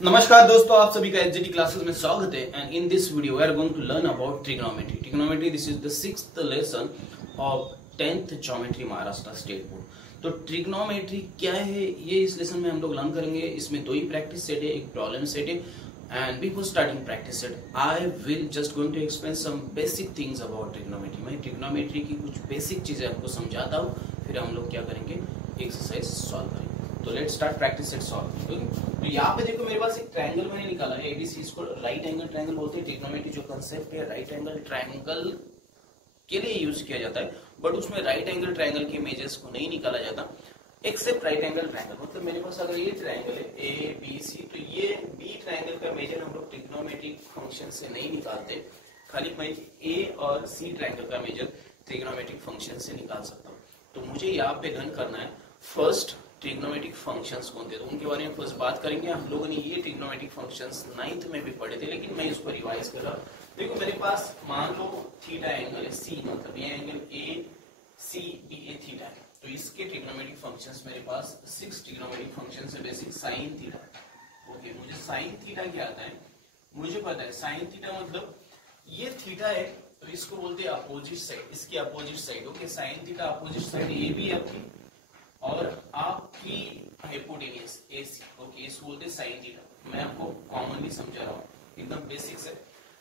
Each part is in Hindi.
नमस्कार दोस्तों, आप सभी का एचजीटी क्लासेस में स्वागत है। And in this video we are going to learn about trigonometry. Trigonometry this is the 6th lesson of 10th geometry Maharashtra state board. तो ट्रिग्नोमेट्री क्या है ये इस लेसन में हम लोग लर्न करेंगे। इसमें दो ही प्रैक्टिस सेट है, एक प्रॉब्लम सेट है। And before starting practice set I will just going to explain some basic things about trigonometry. मैं ट्रिग्नोमेट्री की कुछ बेसिक चीजें आपको समझाता हूँ, फिर हम लोग क्या करेंगे, एक्सरसाइज सॉल्व करेंगे। तो let's start practice set solve. तो यहाँ पे देखो मेरे पास एक ट्रायंगल मैंने निकाला है एबीसी, इसको राइट एंगल ट्रायंगल बोलते हैं। ट्रिग्नोमेट्री जो कांसेप्ट है राइट एंगल ट्रायंगल के लिए यूज किया जाता है, बट उसमें राइट एंगल ट्रायंगल के इमेजेस को नहीं निकाला जाता एक्सेप्ट राइट एंगल ट्रायंगल। मतलब मेरे पास अगर ये ट्रायंगल है ए बी सी, तो ये बी ट्रायंगल का मेजर हम लोग ट्रिग्नोमेट्रिक फंक्शन से नहीं निकालते, खाली मैं ए और सी ट्रायंगल का मेजर ट्रिग्नोमेट्रिक फंक्शन से निकाल सकता हूँ। तो मुझे यहाँ पे डन करना है फर्स्ट ट्रिग्नोमेट्रिक फंक्शंस कौन थे, तो उनके बारे में फर्स्ट बात करेंगे। हम लोगों ने ये ट्रिग्नोमेट्रिक फंक्शंस 9th में भी पढ़े थे, लेकिन मैं इसको रिवाइज कर रहा हूँ। देखो मेरे पास मान लो थीटा एंगल है सी, मतलब ये angle A C B a theta है। तो इसके ट्रिग्नोमेट्रिक फंक्शंस मेरे पास 6 ट्रिग्नोमेट्रिक फंक्शंस है। बेसिक साइन थीटा, ओके, मुझे साइन थीटा क्या आता है, मुझे पता है साइन थीटा मतलब ये थीटा है तो इसको बोलते हैं अपोजिट साइड, इसकी opposite side. Okay, sine theta opposite side A B आपकी और आपकी हाइपोटेन्यूज एसी, ओके, इसको बोलते हैं साइन थीटा। मैं आपको कॉमनली समझा रहा हूँ, एकदम बेसिक से।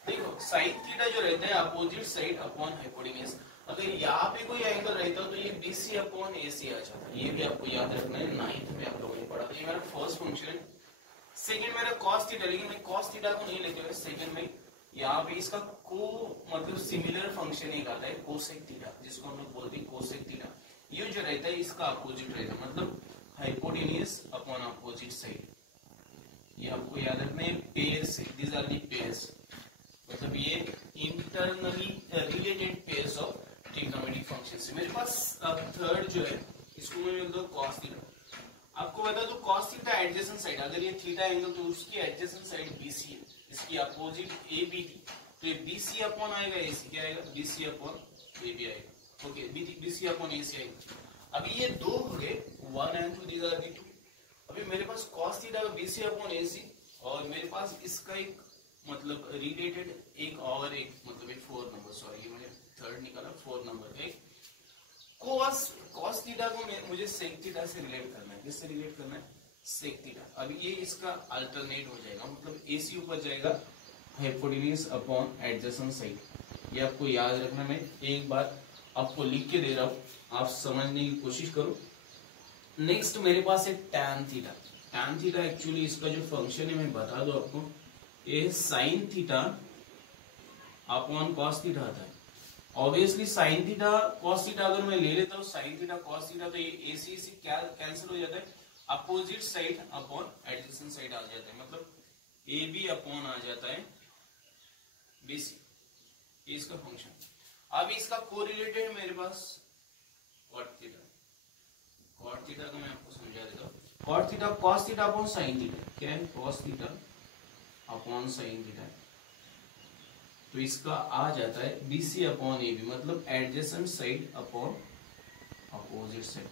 देखो साइन थीटा जो रहता है अपोजिट साइड अपॉन हाइपोटेन्यूज। अगर यहाँ पे कोई एंगल रहता तो ये बीसी अपॉन एसी आ जाता। ये भी आपको याद रखना है, 9th में आप लोगों ने पढ़ा था। ये मेरा फर्स्ट फंक्शन है। सेकंड मेरा कॉस थीटा, लेकिन मैं कॉस थीटा को नहीं लेते हुए सेकंड में यहाँ पे इसका को मतलब सिमिलर फंक्शन एक आता है कोसेक थीटा, जिसको हम लोग बोलते हैं कोसेक थीटा। ये जो रहता है इसका अपोजिट रहता है, मतलब हाइपोटेन्यूज अपॉन अपोजिट साइड। ये आपको याद रखना है pairs, these are the pairs, मतलब ये internally related pairs of trigonometric functions. मेरे पास थर्ड जो है इसको मैं बोलता हूं cos थीटा। आपको बता दो cos थीटा एडजेसेंट साइड, अगर ये थीटा एंगल तो उसकी एडजेसेंट साइड BC है, इसकी अपोजिट AB थी, तो ये BC अपॉन आएगा AC, क्या आएगा BC अपॉन AB आएगा। ओके, BC अपॉन AC आएगा। अभी ये दो हो गए 1 and 2, दीज आर दी 2। अभी मेरे पास cos theta BC upon AC और मेरे पास इसका एक मतलब रिलेटेड एक और एक मतलब एक 4 नंबर, सॉरी मैंने थर्ड निकाला, 4 नंबर एक cos थीटा को मुझे सेक थीटा से रिलेट करना है। किससे रिलेट करना है? Sec theta. अभी ये इसका अल्टरनेट हो जाएगा, मतलब AC ऊपर जाएगा हाइपोटेन्यूज अपॉन एडजेसेंट साइड। ये आपको याद रखना। मैं एक बार आपको लिख के दे रहा हूं, आप समझने की कोशिश करो। नेक्स्ट मेरे पास है tan theta. tan theta actually इसका जो फंक्शन है मैं बता दो आपको, ये sine theta upon cos theta आता है। Obviously sign theta cos theta अगर मैं ले लेता हूँ साइन थीटा कॉस थीटा, तो ये AC से क्या कैंसिल हो जाता है, opposite side upon adjacent side आ जाता है, मतलब AB अपॉन आ जाता है BC। ये इसका फंक्शन। अब इसका कोरिलेटेड है मेरे पास कॉट थीटा। कॉट थीटा को मैं आपको समझा देता हूँ। Cot theta cos theta upon sine theta, क्या है cos theta upon sine theta, तो इसका आ जाता है BC अपॉन AB, मतलब adjacent side upon opposite side.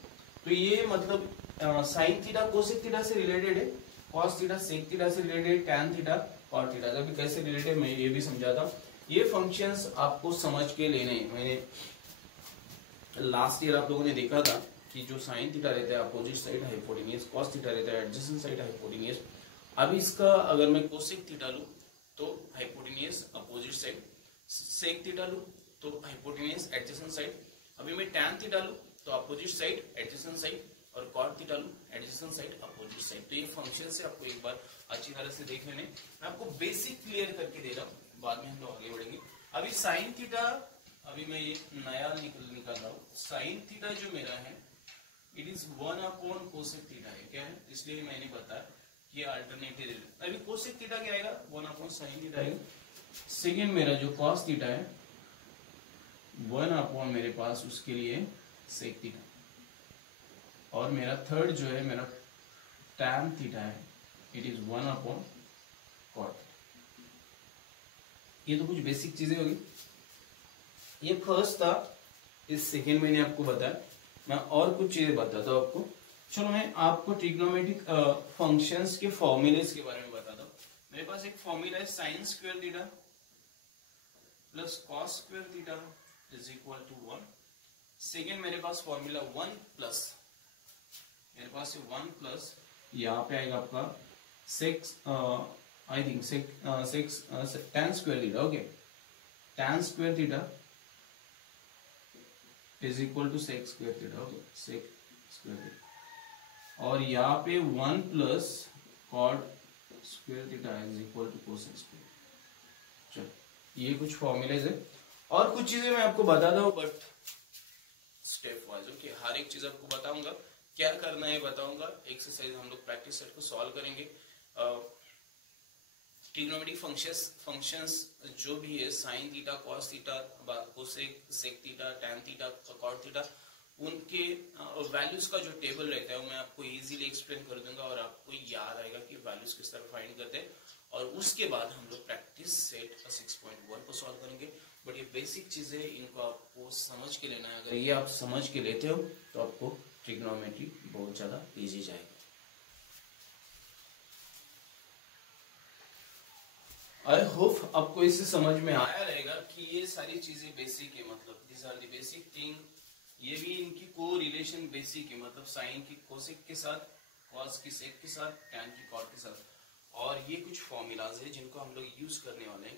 तो ये मतलब साइन थीटा कोसेक थीटा से रिलेटेड है, कॉस थीटा सेक थीटा से related, tan theta cot theta से कैसे रिलेटेड मैं ये भी समझाता हूँ। ये फंक्शंस आपको समझ के लेने हैं। मैंने लास्ट ईयर आप लोगों ने देखा था कि जो साइन थीटा रहता है opposite side hypotenuse, cos theta रहता है एडजेसेंट साइड हाइपोटेन्यूज। अब इसका अगर मैं कोसेक थीटा लूं तो hypotenuse opposite side, sec theta लूं तो हाइपोटेन्यूज एडजेसेंट साइड। अभी मैं tan थीटा लूं तो अपोजिट साइड एडजेसेंट साइड, और कॉट थीटा लूं एडजेसेंट साइड अपोजिट साइड। तो ये फंक्शन से आपको एक बार अच्छी तरह से देख लेने। मैं आपको बेसिक क्लियर करके दे रहा हूँ, बाद में हम लोग आगे बढ़ेंगे। अभी साइन थीटा, अभी मैं ये नया निकाल रहा हूँ। साइन थीटा जो मेरा है it is 1 upon cosec theta है, क्या है, इसलिए मैंने बताया ये अल्टरनेटिव। अभी कोसेक थीटा क्या आएगा, 1 अपॉन साइन थीटा आएगा। सेकेंड मेरा जो कॉस थीटा है 1 अपॉन मेरे पास उसके लिए सेक थीटा, और मेरा थर्ड जो है मेरा tan थीटा है, इट इज 1 अपॉन कॉट। ये तो कुछ बेसिक चीजें होगी। ये फर्स्ट था, इस सेकेंड मैंने आपको बताया। मैं और कुछ चीजें बताता हूँ आपको। चलो मैं आपको ट्रिग्नोमेट्रिक फंक्शंस के फॉर्मूलेस के बारे में बताता मेरे पास एक फॉर्मूला है sine square theta plus cos square theta is equal to 1। Second मेरे पास फॉर्मूला 1 प्लस, मेरे पास 1 प्लस यहाँ पे आएगा आपका six, I think six tan square theta. Okay, tan square theta is equal to sec square theta. Okay, sec square theta, और यहाँ पे 1 plus cot square theta is equal to cosec square. चलो, ये कुछ फॉर्मूलेज है और कुछ चीजें मैं आपको बताता हूँ बट स्टेप वाइज। ओके, हर एक चीज आपको बताऊंगा, क्या करना है बताऊंगा। एक्सरसाइज हम लोग प्रैक्टिस सेट को सॉल्व करेंगे। ट्रिग्नोमेट्रिक फंक्शंस जो भी है, sine theta, cos theta, cosec, sec theta, tan theta, cot theta, उनके वैल्यूज का जो टेबल रहता है वो मैं आपको इजीली एक्सप्लेन कर दूंगा और आपको याद आएगा कि वैल्यूज किस तरह फाइंड करते हैं। और उसके बाद हम लोग प्रैक्टिस सेट 6.1 को सॉल्व करेंगे। बट ये बेसिक चीजें, इनको आपको समझ के लेना है। अगर ये आप समझ के लेते हो तो आपको ट्रिग्नोमेट्री बहुत ज्यादा इजी जाएगा। आई होप आपको इससे समझ में आया रहेगा कि ये सारी चीजें बेसिक है, मतलब this are the basic thing. ये भी इनकी को रिलेशन बेसिक है, मतलब साइन की कोसेक के साथ, कॉस की सेक के साथ, टैन की कॉट के साथ। और ये कुछ फॉर्मूलाज है जिनको हम लोग यूज करने वाले हैं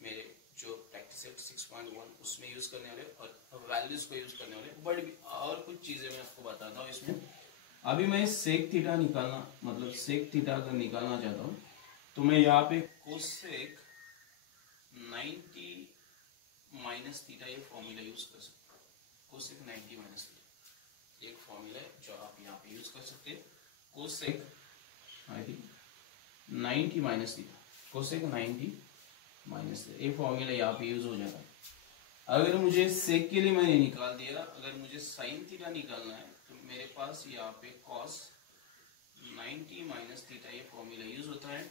मेरे जो प्रैक्टिस सेट 6.1 उसमें यूज करने वाले और वैल्यूज को यूज करने वाले। बट और कुछ चीजें मैं आपको बताता हूँ इसमें। अभी मैं सेक थीटा निकालना, मतलब सेक थीटा अगर निकालना चाहता हूँ तो मैं यहाँ पे कोसेक 90 माइनस थीटा ये फॉर्मूला यूज कर सकता हूँ। कोसेक 90 माइनस थीटा एक फॉर्मूला है जो आप यहाँ पे यूज कर सकते हैं। Cosec I think 90 minus theta, cosec 90 minus theta, ये फॉर्मूला यहाँ पे यूज हो जाता है। अगर मुझे सेक के लिए मैंने निकाल दिया, अगर मुझे साइन थीटा निकालना है तो मेरे पास यहाँ पे कॉस 90 माइनस थीटा ये फॉर्मूला यूज होता है।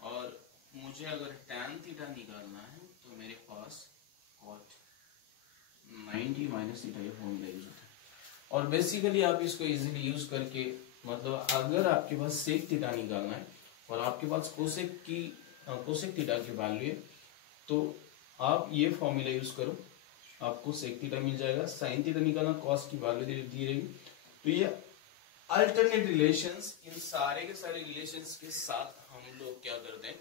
और मुझे अगर टैन थीटा निकालना है तो मेरे पास कॉट 90 माइनस थीटा ये फॉर्मूला यूज होता है। और बेसिकली आप इसको इजीली यूज करके, मतलब अगर आपके पास सेक थीटा निकालना है और आपके पास कोसेक थीटा की वैल्यू है तो आप ये फॉर्मूला यूज करो, आपको सेक थीटा मिल जाएगा। साइन थीटा निकालना, कॉस की वैल्यू दी रहेगी। तो ये अल्टरनेट रिलेशंस, इन सारे के सारे रिलेशंस के साथ हम लोग क्या करते हैं,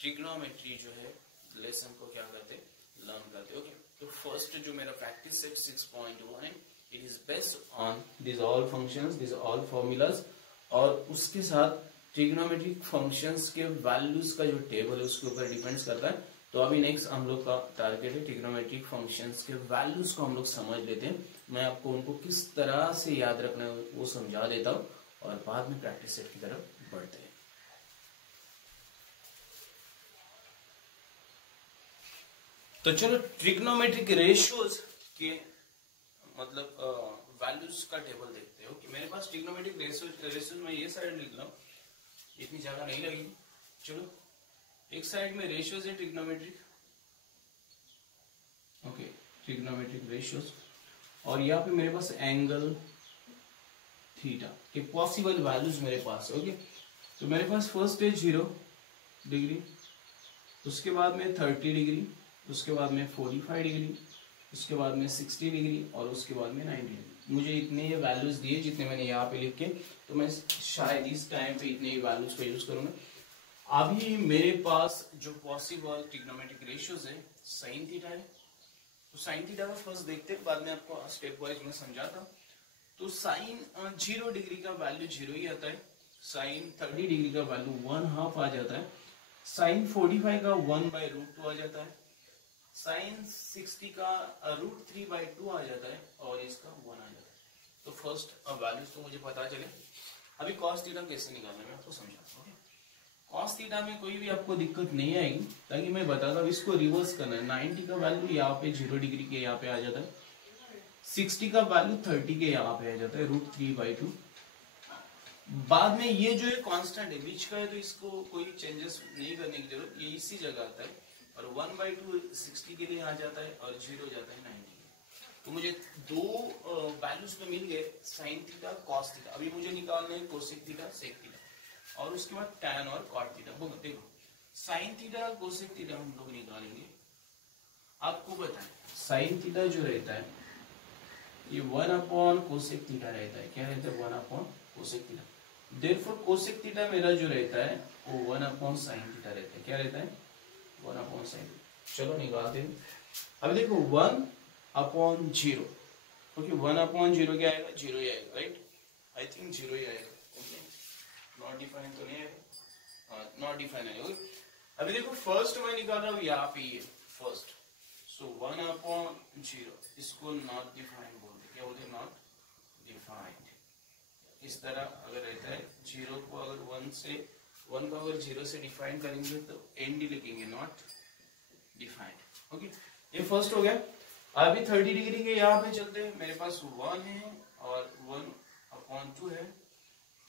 ट्रिग्नोमेट्री जो है लेसन को क्या करते हैं, लर्न करते हैं। ओके, तो फर्स्ट जो मेरा प्रैक्टिस सेट 6.1 है, it is based on this all functions, this all formulas, और उसके साथ ट्रिग्नोमेट्रिक फंक्शंस के वैल्यूज का जो टेबल है उसके ऊपर डिपेंड्स करता है। तो अभी नेक्स्ट हम लोग का टारगेट है ट्रिग्नोमेट्रिक फंक्शंस के वैल्यूज को हम लोग समझ लेते हैं। मैं आपको उनको किस तरह से याद रखना है वो समझा देता हूँ और बाद में प्रैक्टिस सेट की तरफ बढ़ते हैं। तो चलो ट्रिग्नोमेट्रिक रेशियोज के मतलब वैल्यूज का टेबल देखते हो कि मेरे पास ट्रिग्नोमेट्रिक रेशियोज में ये साइड लिख रहा हूं, इतनी जगह नहीं लगी। चलो, एक साइड में रेशियोज है ट्रिग्नोमेट्रिक, ओके, ट्रिग्नोमेट्रिक रेशियोज, और यहाँ पे मेरे पास एंगल थीटा के पॉसिबल वैल्यूज मेरे पास है। ओके, तो मेरे पास फर्स्ट है 0 डिग्री, उसके बाद में 30 डिग्री, उसके बाद में 45 डिग्री, उसके बाद में 60 डिग्री और उसके बाद में 90 डिग्री। मुझे इतने ये वैल्यूज दिए जितने मैंने यहाँ पे लिख के, तो मैं शायद इस टाइम पे इतने ही वैल्यूज का यूज करूंगा। अभी मेरे पास जो पॉसिबल ट्रिग्नोमेट्रिक रेशियोज है, साइन थीटा है, तो साइन थीटा का फर्स्ट देखते हैं, बाद में आपको स्टेप वाइज मैं समझाता हूँ। तो साइन 0 डिग्री का वैल्यू 0 ही आता है, साइन 30 डिग्री का वैल्यू 1/2 आ जाता है, साइन 45 का 1/√2 आ जाता है, साइन 60 का √3/2 आ जाता है और इसका 1 आ जाता है। तो फर्स्ट वैल्यूज तो मुझे पता चले। अभी कॉस थीटा कैसे निकालना है मैं आपको समझाता हूँ। कॉस थीटा में कोई भी आपको दिक्कत नहीं आएगी, ताकि मैं बताता हूँ इसको रिवर्स करना है। 90 का वैल्यू यहाँ पे 0 डिग्री के यहाँ पे आ जाता है, 60 का वैल्यू 30 के यहाँ पे आ जाता है, √3/2। बाद में ये जो है कांस्टेंट है, बीच का है, तो इसको कोई चेंजेस नहीं करने की जरूरत, ये इसी जगह आता है। और 1/2 60 के लिए आ जाता है और 0 जाता है 90 के। तो मुझे दो वैल्यूज तो मिल गए, साइन थीटा, कॉस थीटा। अभी मुझे निकालना है कोसेक थीटा, सेक थीटा, और उसके बाद टैन और कॉट थीटा। देखो साइन थीटा कोसेक थीटा हम लोग निकालेंगे। आपको बताएं साइन थीटा जो रहता है ये 1 अपॉन कोसेक थीटा रहता है। क्या रहता है? 1 upon cosec theta. Therefore cosec theta मेरा जो रहता है वो 1 अपॉन साइन थीटा रहता है। क्या रहता है? 1 अपॉन साइन। चलो निकालते हैं। अब देखो 1 अपॉन 0, ओके 1 अपॉन 0 क्या आएगा? 0 ही आएगा, राइट? आई थिंक 0 ही आएगा। ओके नॉट डिफाइन तो नहीं आएगा, हाँ नॉट डिफाइन आएगा। अभी देखो फर्स्ट मैं निकाल रहा हूँ यहाँ पे ये फर्स्ट, सो 1 अपॉन 0 इसको नॉट डिफाइंड बोलते। क्या बोलते? Not defined. इस तरह अगर रहता है 0 को अगर 1 को अगर 0 से डिफाइन करेंगे तो एंड ही लिखेंगे, नॉट डिफाइंड। ओके ये फर्स्ट हो गया। अभी 30 डिग्री के यहाँ पे चलते हैं। मेरे पास 1 है और 1 अपॉन 2 है,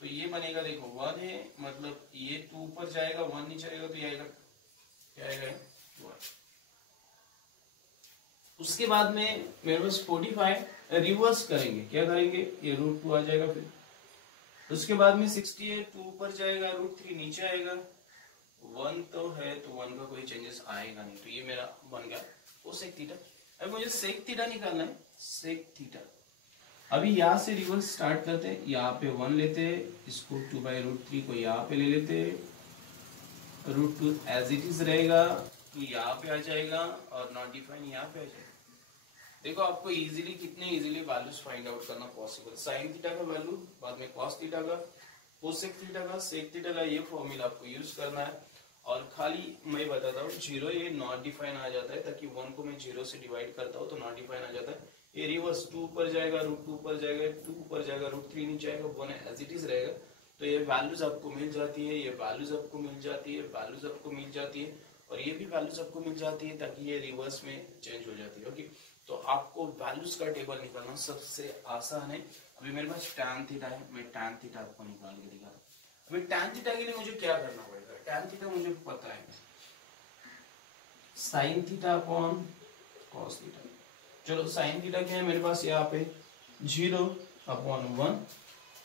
तो ये बनेगा देखो 1 है मतलब ये 2 ऊपर जाएगा 1 नीचे आएगा, तो ये आएगा क्या आएगा? 1। उसके बाद में मेरे पास 45 रिवर्स करेंगे। क्या करेंगे? ये √2 आ जाएगा। फिर उसके बाद में 68 2 ऊपर जाएगा √3 नीचे आएगा, 1 तो है तो 1 का कोई चेंजेस आएगा नहीं, तो ये मेरा बन गया कोसेक थीटा। अब मुझे सेक थीटा निकालना है। सेक थीटा अभी यहाँ से रिवर्स स्टार्ट करते हैं। यहाँ पे 1 लेते हैं, इसको 2/√3 को यहाँ पे ले लेते हैं, √2 एज इट इज रहेगा तो यहाँ पे आ जाएगा और नॉट डिफाइन यहाँ पे आ जाएगा। देखो आपको इजीली कितने इजीली वैल्यूज फाइंड आउट करना पॉसिबल। साइन थीटा का वैल्यू, बाद में कॉस थीटा का, कोसेक थीटा का, सेक थीटा का, ये फॉर्मूला आपको यूज करना है। और खाली मैं बताता हूँ 0 ये नॉट डिफाइन आ जाता है, ताकि 1 को मैं 0 से डिवाइड करता हूँ तो नॉट डिफाइन आ जाता है। ये रिवर्स 2 ऊपर जाएगा √2 ऊपर जाएगा, 2 ऊपर जाएगा √3 नीचे आएगा, 1 एज इट इज रहेगा। तो ये वैल्यूज आपको मिल जाती है, ये वैल्यूज आपको मिल जाती है, वैल्यूज आपको मिल जाती है, और ये भी वैल्यूज आपको मिल जाती है, ताकि ये रिवर्स में चेंज हो जाती है। ओके तो आपको वैल्यूज का टेबल निकालना सबसे आसान है। अभी मेरे पास tan थीटा है, मैं tan थीटा आपको निकाल के दिखा रहा हूँ। अभी tan थीटा के लिए मुझे क्या करना पड़ेगा? tan थीटा मुझे पता है sin theta upon cos theta. चलो sin थीटा क्या है मेरे पास यहाँ पे 0 अपॉन 1,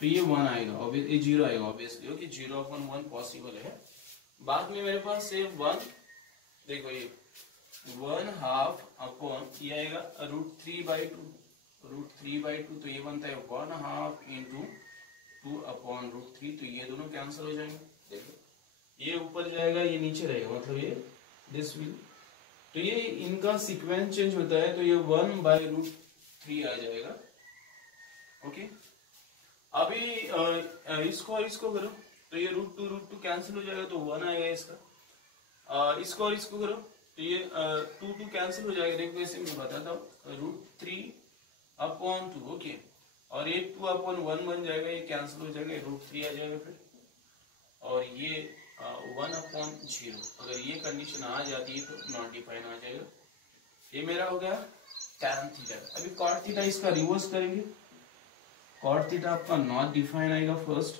तो ये 1 आएगा, ये 0 आएगा ऑब्वियसली। ओके 0 अपॉन 1 पॉसिबल है। बाद में मेरे पास है 1, देखो ये 1/2 अपॉन ये आएगा √3/2, √3/2 तो ये बनता है 1/2 इंटू 2 अपॉन √3, तो ये दोनों कैंसिल हो जाएंगे। देखो ये ऊपर जाएगा ये नीचे रहेगा, मतलब ये दिस विल, तो ये इनका सीक्वेंस चेंज होता है, तो ये 1/√3 आ जाएगा। ओके अभी इसको और इसको करो तो ये √2 कैंसिल हो जाएगा, तो 1 आएगा इसका। इसको और इसको करो तो ये 2 कैंसिल हो जाएगा। देखो ऐसे मैं बताता हूँ, √3 अपॉन 2, ओके, और ये 2 अपॉन 1 बन जाएगा, ये कैंसिल हो जाएगा, √3 आ जाएगा फिर, और ये 1 अपॉन 0। अगर ये कंडीशन आ जाती है तो नॉट डिफाइन आ जाएगा। ये मेरा हो गया tan थीटा। अभी cot थीटा इसका रिवर्स करेंगे। cot थीटा आपका नॉट डिफाइन आएगा फर्स्ट,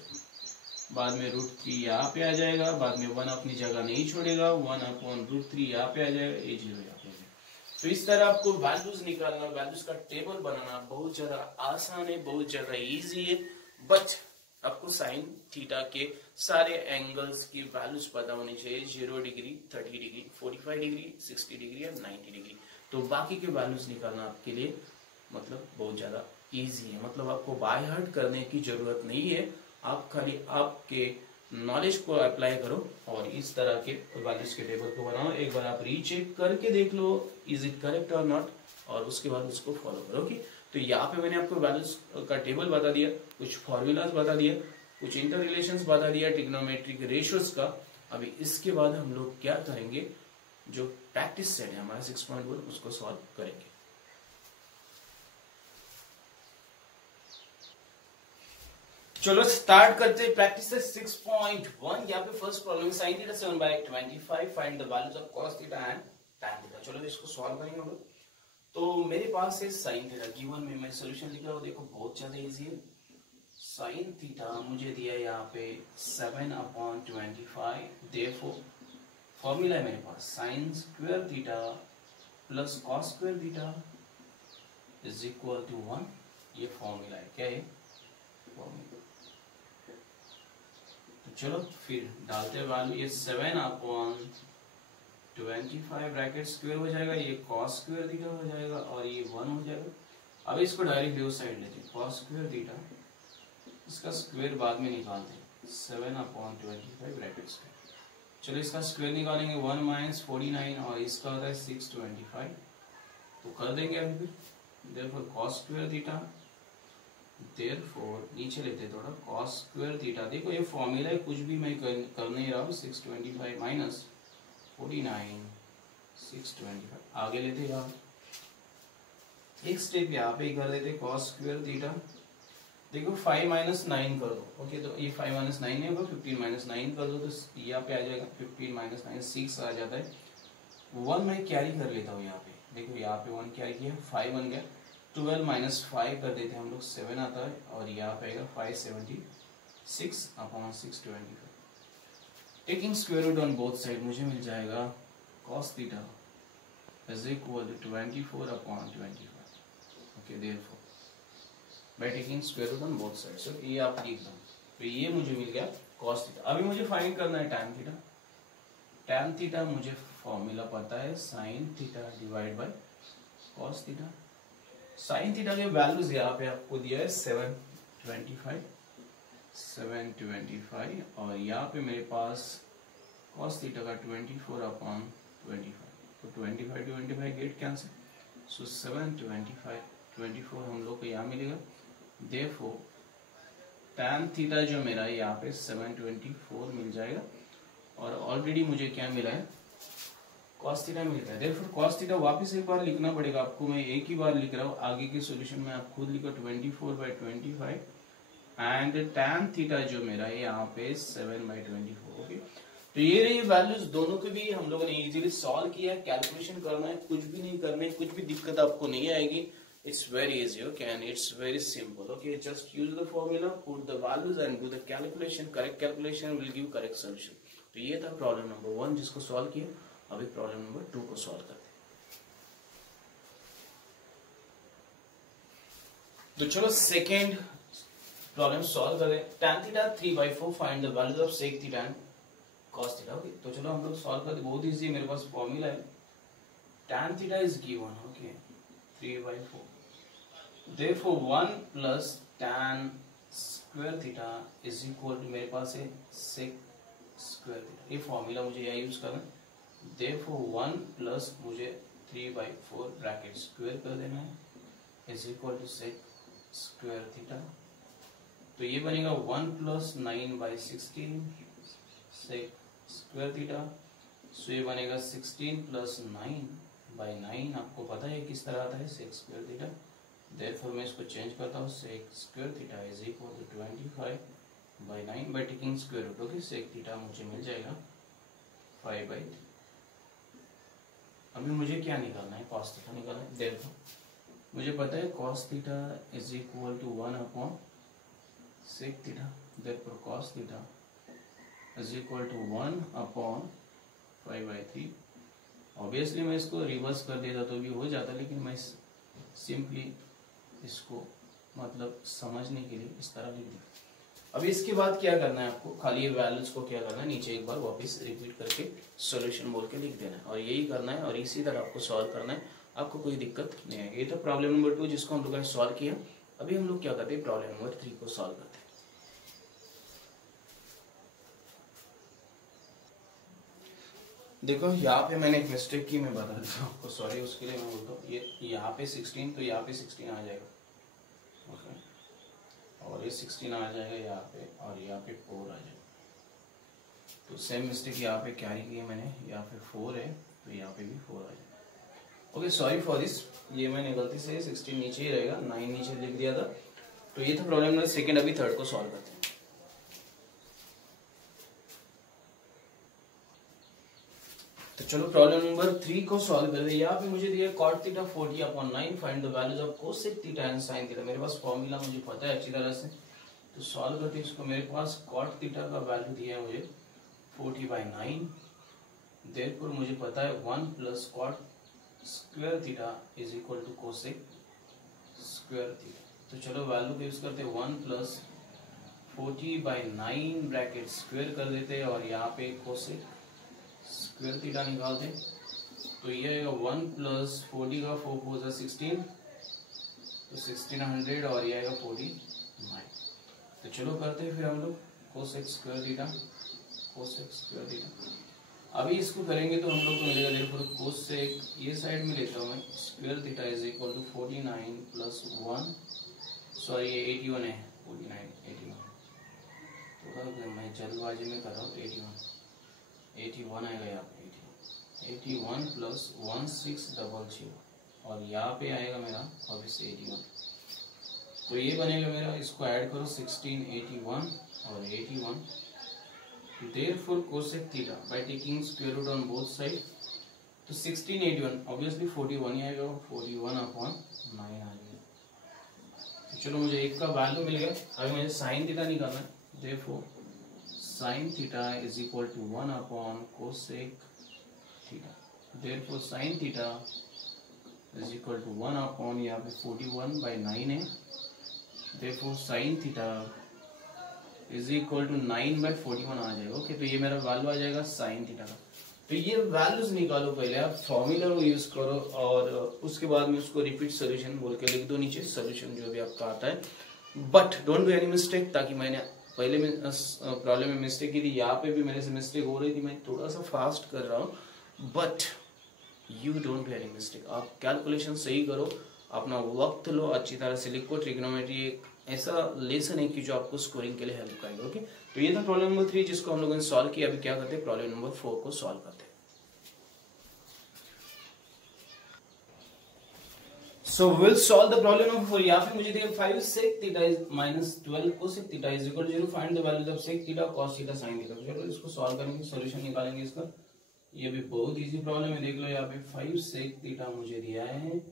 बाद में √3 यहाँ पे आ जाएगा, बाद में 1 अपनी जगह नहीं छोड़ेगा, 1 अपॉन √3 यहाँ पे आ जाएगा, ये 0 यहाँ पे आ जाएगा। तो इस तरह आपको वैल्यूज निकालना, वैल्यूज का टेबल बनाना बहुत ज्यादा आसान है, बहुत ज्यादा इजी है। बट आपको साइन थीटा के सारे एंगल्स की वैल्यूज पता होनी चाहिए, 0 डिग्री, 30 डिग्री, 45 डिग्री, 60 डिग्री या 90 डिग्री। तो बाकी के वैल्यूज निकालना आपके लिए मतलब बहुत ज्यादा इजी है, मतलब आपको बाय हार्ट करने की जरूरत नहीं है। आप खाली आपके नॉलेज को अप्लाई करो और इस तरह के वैल्यूज के टेबल को बनाओ। एक बार आप रीचेक करके देख लो इज इट करेक्ट और नॉट, और उसके बाद उसको फॉलो करो। ओके तो यहाँ पे मैंने आपको वैल्यूज का टेबल बता दिया, कुछ फॉर्मूलाज बता दिया, कुछ इंटर रिलेशंस बता दिया, ट्रिग्नोमेट्रिक रेशियोज का। अभी इसके बाद हम लोग क्या करेंगे, जो प्रैक्टिस सेट है हमारा 6.1 उसको सॉल्व करेंगे। चलो स्टार्ट करते हैं प्रैक्टिस से 6.1। यहाँ पे first problem sin theta 7/25 find the values of cos theta and tan theta. चलो इसको सॉल्व करेंगे हम लोग। तो मेरे पास है sin थीटा, गिवन में मैं सॉल्यूशन लिख रहा हूँ, देखो बहुत ज्यादा इजी है। sin थीटा मुझे दिया यहाँ पे 7/25, देयरफॉर फॉर्मूला है मेरे पास sin square theta plus cos square theta is equal to 1। ये फॉर्मूला है, क्या है फॉर्मूला। चलो फिर डालते हैं वैल्यू, ये 7/25 ब्रैकेट स्क्वायर हो जाएगा, ये cos स्क्वायर थीटा हो जाएगा और ये 1 हो जाएगा। अब इसको डायरेक्ट उस साइड लेते हैं, cos स्क्वायर थीटा, इसका स्क्वायर बाद में निकालते हैं, 7/25 ब्रैकेट स्क्वायर। चलो इसका स्क्वायर निकालेंगे, 1 - 49 और इसका होता है 625, तो कर देंगे अभी फिर। Therefore cos square theta, therefore नीचे लेते हैं थोड़ा, cos स्क्वायर थीटा, देखो ये फॉर्मूला है, कुछ भी मैं कर नहीं रहा हूँ, 625 माइनस 49 625, आगे लेते यहाँ एक स्टेप यहाँ पे ही कर देते, cos स्क्वायर थीटा, देखो 5 - 9 कर दो, ओके, तो ये 5 - 9 नहीं होगा, 15 - 9 कर दो, तो यहाँ पे आ जाएगा 15 - 9 6 आ जाता है। 1 मैं कैरी कर लेता हूँ यहाँ पे, देखो यहाँ पे 1 कैरी किया, 5 बन गया, 12 - 5 कर देते हैं हम लोग, 7 आता है और यहाँ पे आएगा 576/625। Taking square root on both side मुझे मिल जाएगा cos theta is equal to 24/25। Okay, therefore by taking square root on both side, so ये आप लिख दो, तो ये मुझे मिल गया cos थीटा। अभी मुझे फाइंड करना है tan थीटा। tan थीटा मुझे फॉर्मूला पता है, sin theta divide by cos theta. sin theta के वैल्यूज यहाँ पे आपको दिया है 725 और यहाँ पे मेरे पास cos थीटा का 24/25, तो 25 गेट कैंसिल, सो 725 हम लोग को यहाँ मिलेगा। देयरफॉर tan थीटा जो मेरा यहाँ पे 724 मिल जाएगा और ऑलरेडी मुझे क्या मिला है, cos थीटा मिल रहा है। देयरफॉर cos थीटा वापस एक बार लिखना पड़ेगा आपको, मैं एक ही बार लिख रहा हूँ, आगे के सॉल्यूशन में आप खुद लिखो 24/25 एंड tan थीटा जो मेरा है यहाँ पे 7/24। ओके, तो ये रही वैल्यूज, दोनों के भी हम लोगों ने इजीली सॉल्व किया। कैलकुलेशन करना है, कुछ भी नहीं करना है, कुछ भी दिक्कत आपको नहीं आएगी, it's very easy, okay, and it's very simple, okay, just use the formula, put the values and do the calculation, correct calculation will give correct solution। तो ये था प्रॉब्लम नंबर 1 जिसको सॉल्व किया। अभी प्रॉब्लम नंबर 2 को सॉल्व करते हैं। तो चलो सेकेंड प्रॉब्लम सॉल्व करें। tan theta 3/4 find the values of sec theta and cos theta. Okay, तो चलो हम लोग सॉल्व करते, बहुत इजी, मेरे पास फॉर्मूला है, tan theta is given, okay, 3/4, therefore 1 plus tan square theta is equal to मेरे पास है sec square theta। ये फॉर्मूला मुझे यहाँ यूज करना है। therefore 1 plus मुझे 3/4 ब्रैकेट स्क्वायर कर देना है is equal to sec square theta। तो ये बनेगा 1 plus 9/16 sec square theta। सो ये बनेगा 16 plus 9/9, आपको पता है किस तरह आता है sec square theta। Therefore मैं इसको चेंज करता हूँ, sec square theta is equal to 25/9 by taking square root। Okay, sec theta मुझे मिल जाएगा 5/3। अभी मुझे क्या निकालना है, cos theta निकालना है। Therefore मुझे पता है cos theta is equal to 1/sec theta। Therefore cos theta is equal to 1/5/3। Obviously मैं इसको रिवर्स कर देता तो भी हो जाता, लेकिन मैं सिंपली इसको मतलब समझने के लिए इस तरह लिख दिया। अभी इसके बाद क्या करना है आपको, खाली वैल्यूज को क्या करना है, नीचे एक बार वापस रिपीट करके सॉल्यूशन बोल के लिख देना है और यही करना है और इसी तरह आपको सॉल्व करना है, आपको कोई दिक्कत नहीं आएगी। ये तो प्रॉब्लम नंबर 2 जिसको हम लोग ने सॉल्व किया। अभी हम लोग क्या करते हैं, प्रॉब्लम नंबर 3 को सॉल्व करते हैं। देखो यहाँ पे मैंने एक मिस्टेक की, मैं बता देता हूँ आपको, सॉरी उसके लिए मैं बोलता हूँ। ये यहाँ पे 16 तो यहाँ पे 16 आ जाएगा, ओके, और ये 16 आ जाएगा यहाँ पे और यहाँ पे 4 आ जाएगा। तो सेम मिस्टेक यहाँ पे कैरी की है मैंने, यहाँ पे 4 है तो यहाँ पे भी 4 आ जाएगा। ओके, सॉरी फॉर दिस, ये मैंने गलती से 16 नीचे ही रहेगा, 9 नीचे लिख दिया था। तो ये था प्रॉब्लम नंबर सेकेंड। अभी थर्ड को सॉल्व करते हैं। तो चलो प्रॉब्लम नंबर 3 को सॉल्व करते हैं। यहाँ पे मुझे दिया cot theta 40/9 find the values of cosec theta and sin theta. मेरे पास फॉर्मूला मुझे पता है अच्छी तरह से, तो सॉल्व करते हैं इसको। मेरे पास cot थीटा का वैल्यू दिया है मुझे 40/9। देयरफॉर मुझे पता है 1 plus cot square theta is equal to cosec square theta. तो चलो वैल्यू को यूज करते हैं, 1 plus 40/9 ब्रैकेट स्क्वायर कर देते हैं और यहाँ पे कोसेक स्क्वायर थीटा निकालते हैं। तो ये आएगा 1 प्लस 40 का 4 4 जा 16, तो 1600 और ये आएगा 49। तो चलो करते हैं फिर हम लोग cosec square theta, cosec square theta. अभी इसको करेंगे तो हम लोग को मिलेगा, देखो कोसेक ये साइड में लेता हूँ मैं, square theta is equal to 49 plus 1, sorry ये 81 है, 49 81, थोड़ा मैं जल्दबाजी में कर रहा हूँ, 81 आएगा यहाँ पे, 81 प्लस 1600 और यहाँ पे आएगा मेरा ऑब्वियसली 81। तो ये बनेगा मेरा, इसको ऐड करो 1681 और 81। Therefore cosec theta by taking square root on both side, तो 1681 ऑब्वियसली 41 ही आएगा, 41/9 आ गया। तो चलो मुझे एक का वैल्यू मिल गया, अभी मुझे साइन थीटा निकालना है। Therefore sin theta is equal to 1/cosec theta. Therefore sin theta is equal to 1/, यहाँ पे 41/9 है, therefore sin theta is equal to 9/41 आ जाएगा। ओके, तो ये मेरा वैल्यू आ जाएगा साइन थीटा का। तो ये वैल्यूज निकालो, पहले आप फॉर्मूला को यूज करो और उसके बाद में उसको रिपीट सोल्यूशन बोल के लिख दो नीचे, सोल्यूशन जो भी आपका आता है। But don't do any mistake, ताकि मैंने पहले में प्रॉब्लम में मिस्टेक की थी, यहाँ पे भी मेरे से मिस्टेक हो रही थी, मैं थोड़ा सा फास्ट कर रहा हूँ, but you don't do any mistake. आप कैलकुलेशन सही करो, अपना वक्त लो, अच्छी तरह से लिखो। ट्रिग्नोमेट्री एक ऐसा लेसन है कि जो आपको स्कोरिंग के लिए हेल्प करेगा। ओके, तो ये था प्रॉब्लम नंबर 3 जिसको हम लोगों ने सॉल्व किया। अभी क्या करते हैं, प्रॉब्लम नंबर 4 को सॉल्व करते हैं। So will solve the problem number 4। यहाँ पे मुझे दिया 5 sec theta is -12 cosec theta is equal to 0, find the values of sec theta cos theta sin theta. चलो इसको सॉल्व करेंगे, सॉल्यूशन निकालेंगे इसका। ये भी बहुत इजी प्रॉब्लम है, देख लो यहाँ पे 5 sec थीटा मुझे दिया है,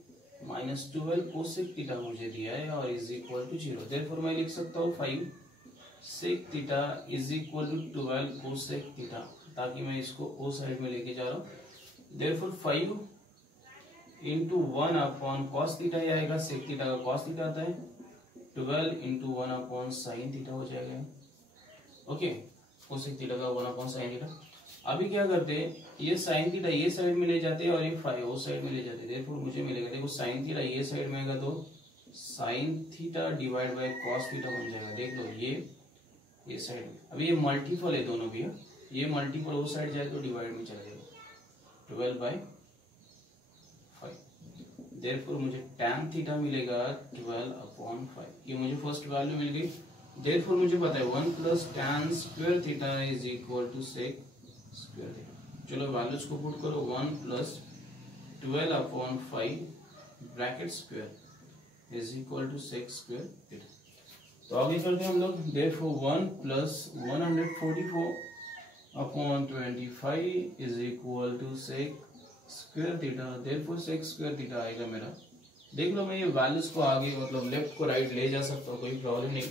-12 cosec थीटा मुझे दिया है और इज इक्वल टू 0। देयरफॉर मैं लिख सकता हूँ 5 sec theta is equal to 12 cosec theta, ताकि मैं इसको ओ साइड में लेके जा रहा हूँ। देयरफॉर 5 इंटू 1/cos थीटा ही आएगा, sec थीटा का cos थीटा आता है, 12 इंटू 1/sin थीटा हो जाएगा। ओके, cosec थीटा का 1/sin थीटा। अभी क्या करते हैं, ये साइन थीटा ये साइड में ले जाते हैं और ये 5 वो साइड में ले जाते हैं। देखो मुझे मिलेगा, देखो साइन थीटा ये साइड में आएगा तो sine theta divide by cos theta बन जाएगा। देख लो ये साइड में, अभी ये मल्टीपल है दोनों भी, ये मल्टीपल वो साइड जाए तो डिवाइड में चला जाएगा, 12/5। देयरफॉर मुझे tan थीटा मिलेगा 12/5। ये मुझे फर्स्ट वैल्यू मिल गई। देयरफॉर मुझे पता है 1 plus tan square theta is equal to sec square theta. चलो वैल्यूज को पुट करो, 1 plus 12/5 bracket square is equal to sec square theta. तो आगे चलते हैं हम लोग। Therefore 1 plus 144/25 is equal to sec square theta. Therefore sec square theta आएगा मेरा। देख लो मैं ये वैल्यूज को आगे मतलब लेफ्ट को राइट ले जा सकता हूँ, कोई प्रॉब्लम नहीं।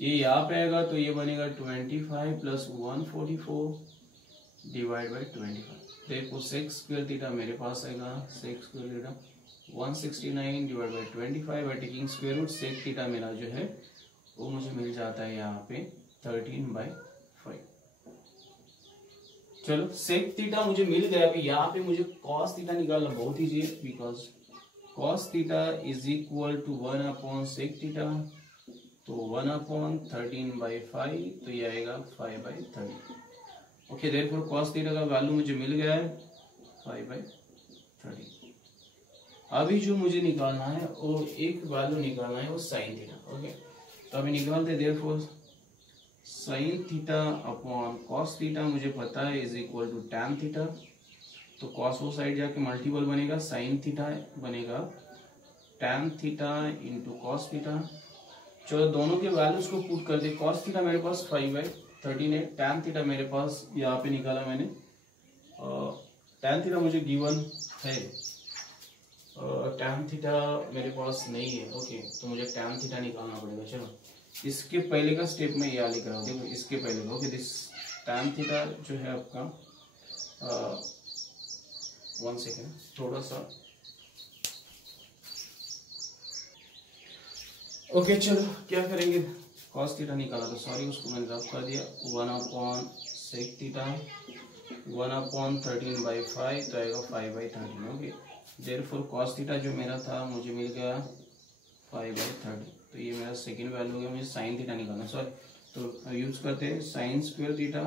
ये यहाँ पे आएगा तो ये बनेगा 25 प्लस 144 डिवाइड बाई 25। देखो sec स्क्वायर थीटा मेरे पास आएगा, sec square theta 169 divide by 25 by taking square root. sec theta मेरा जो है वो मुझे मिल जाता है यहाँ पे 13/5। चलो sec थीटा मुझे मिल गया। अभी यहाँ पे मुझे cos थीटा निकालना बहुत ईजी है, because cos theta is equal to 1/sec theta, तो 1/13/5, तो ये आएगा 5/30। ओके, देयरफॉर cos थीटा का वैल्यू मुझे मिल गया है 5/30। अभी जो मुझे निकालना है वो एक वैल्यू निकालना है, वो sin थीटा। ओके, तो अभी निकालते। Therefore sin theta upon cos theta मुझे पता है is equal to tan theta, तो cos वो साइड जाके मल्टीपल बनेगा, sin थीटा बनेगा tan theta into cos theta. चलो दोनों के वैल्यूज को पुट कर दे। cos थीटा मेरे पास 5/13 है, tan थीटा मेरे पास यहाँ पे निकाला मैंने, tan थीटा मुझे गिवन है, tan थीटा मेरे पास नहीं है। ओके, तो मुझे tan थीटा निकालना पड़ेगा। चलो इसके पहले का स्टेप में यहाँ लिख रहा हूँ, देखो इसके पहले का। ओके, दिस tan थीटा जो है आपका 1 सेकेंड, थोड़ा सा। ओके, चलो क्या करेंगे, कॉस थीटा निकाला था, सॉरी उसको मैंने रफ कर दिया, 1/sec थीटा 1/13/5 तो आएगा 5/13। ओके, देयरफॉर कॉस थीटा जो मेरा था मुझे मिल गया 5/13। तो ये मेरा सेकंड वैल्यू हो गया। मुझे साइन थीटा निकालना, सॉरी, तो यूज करते हैं sine square theta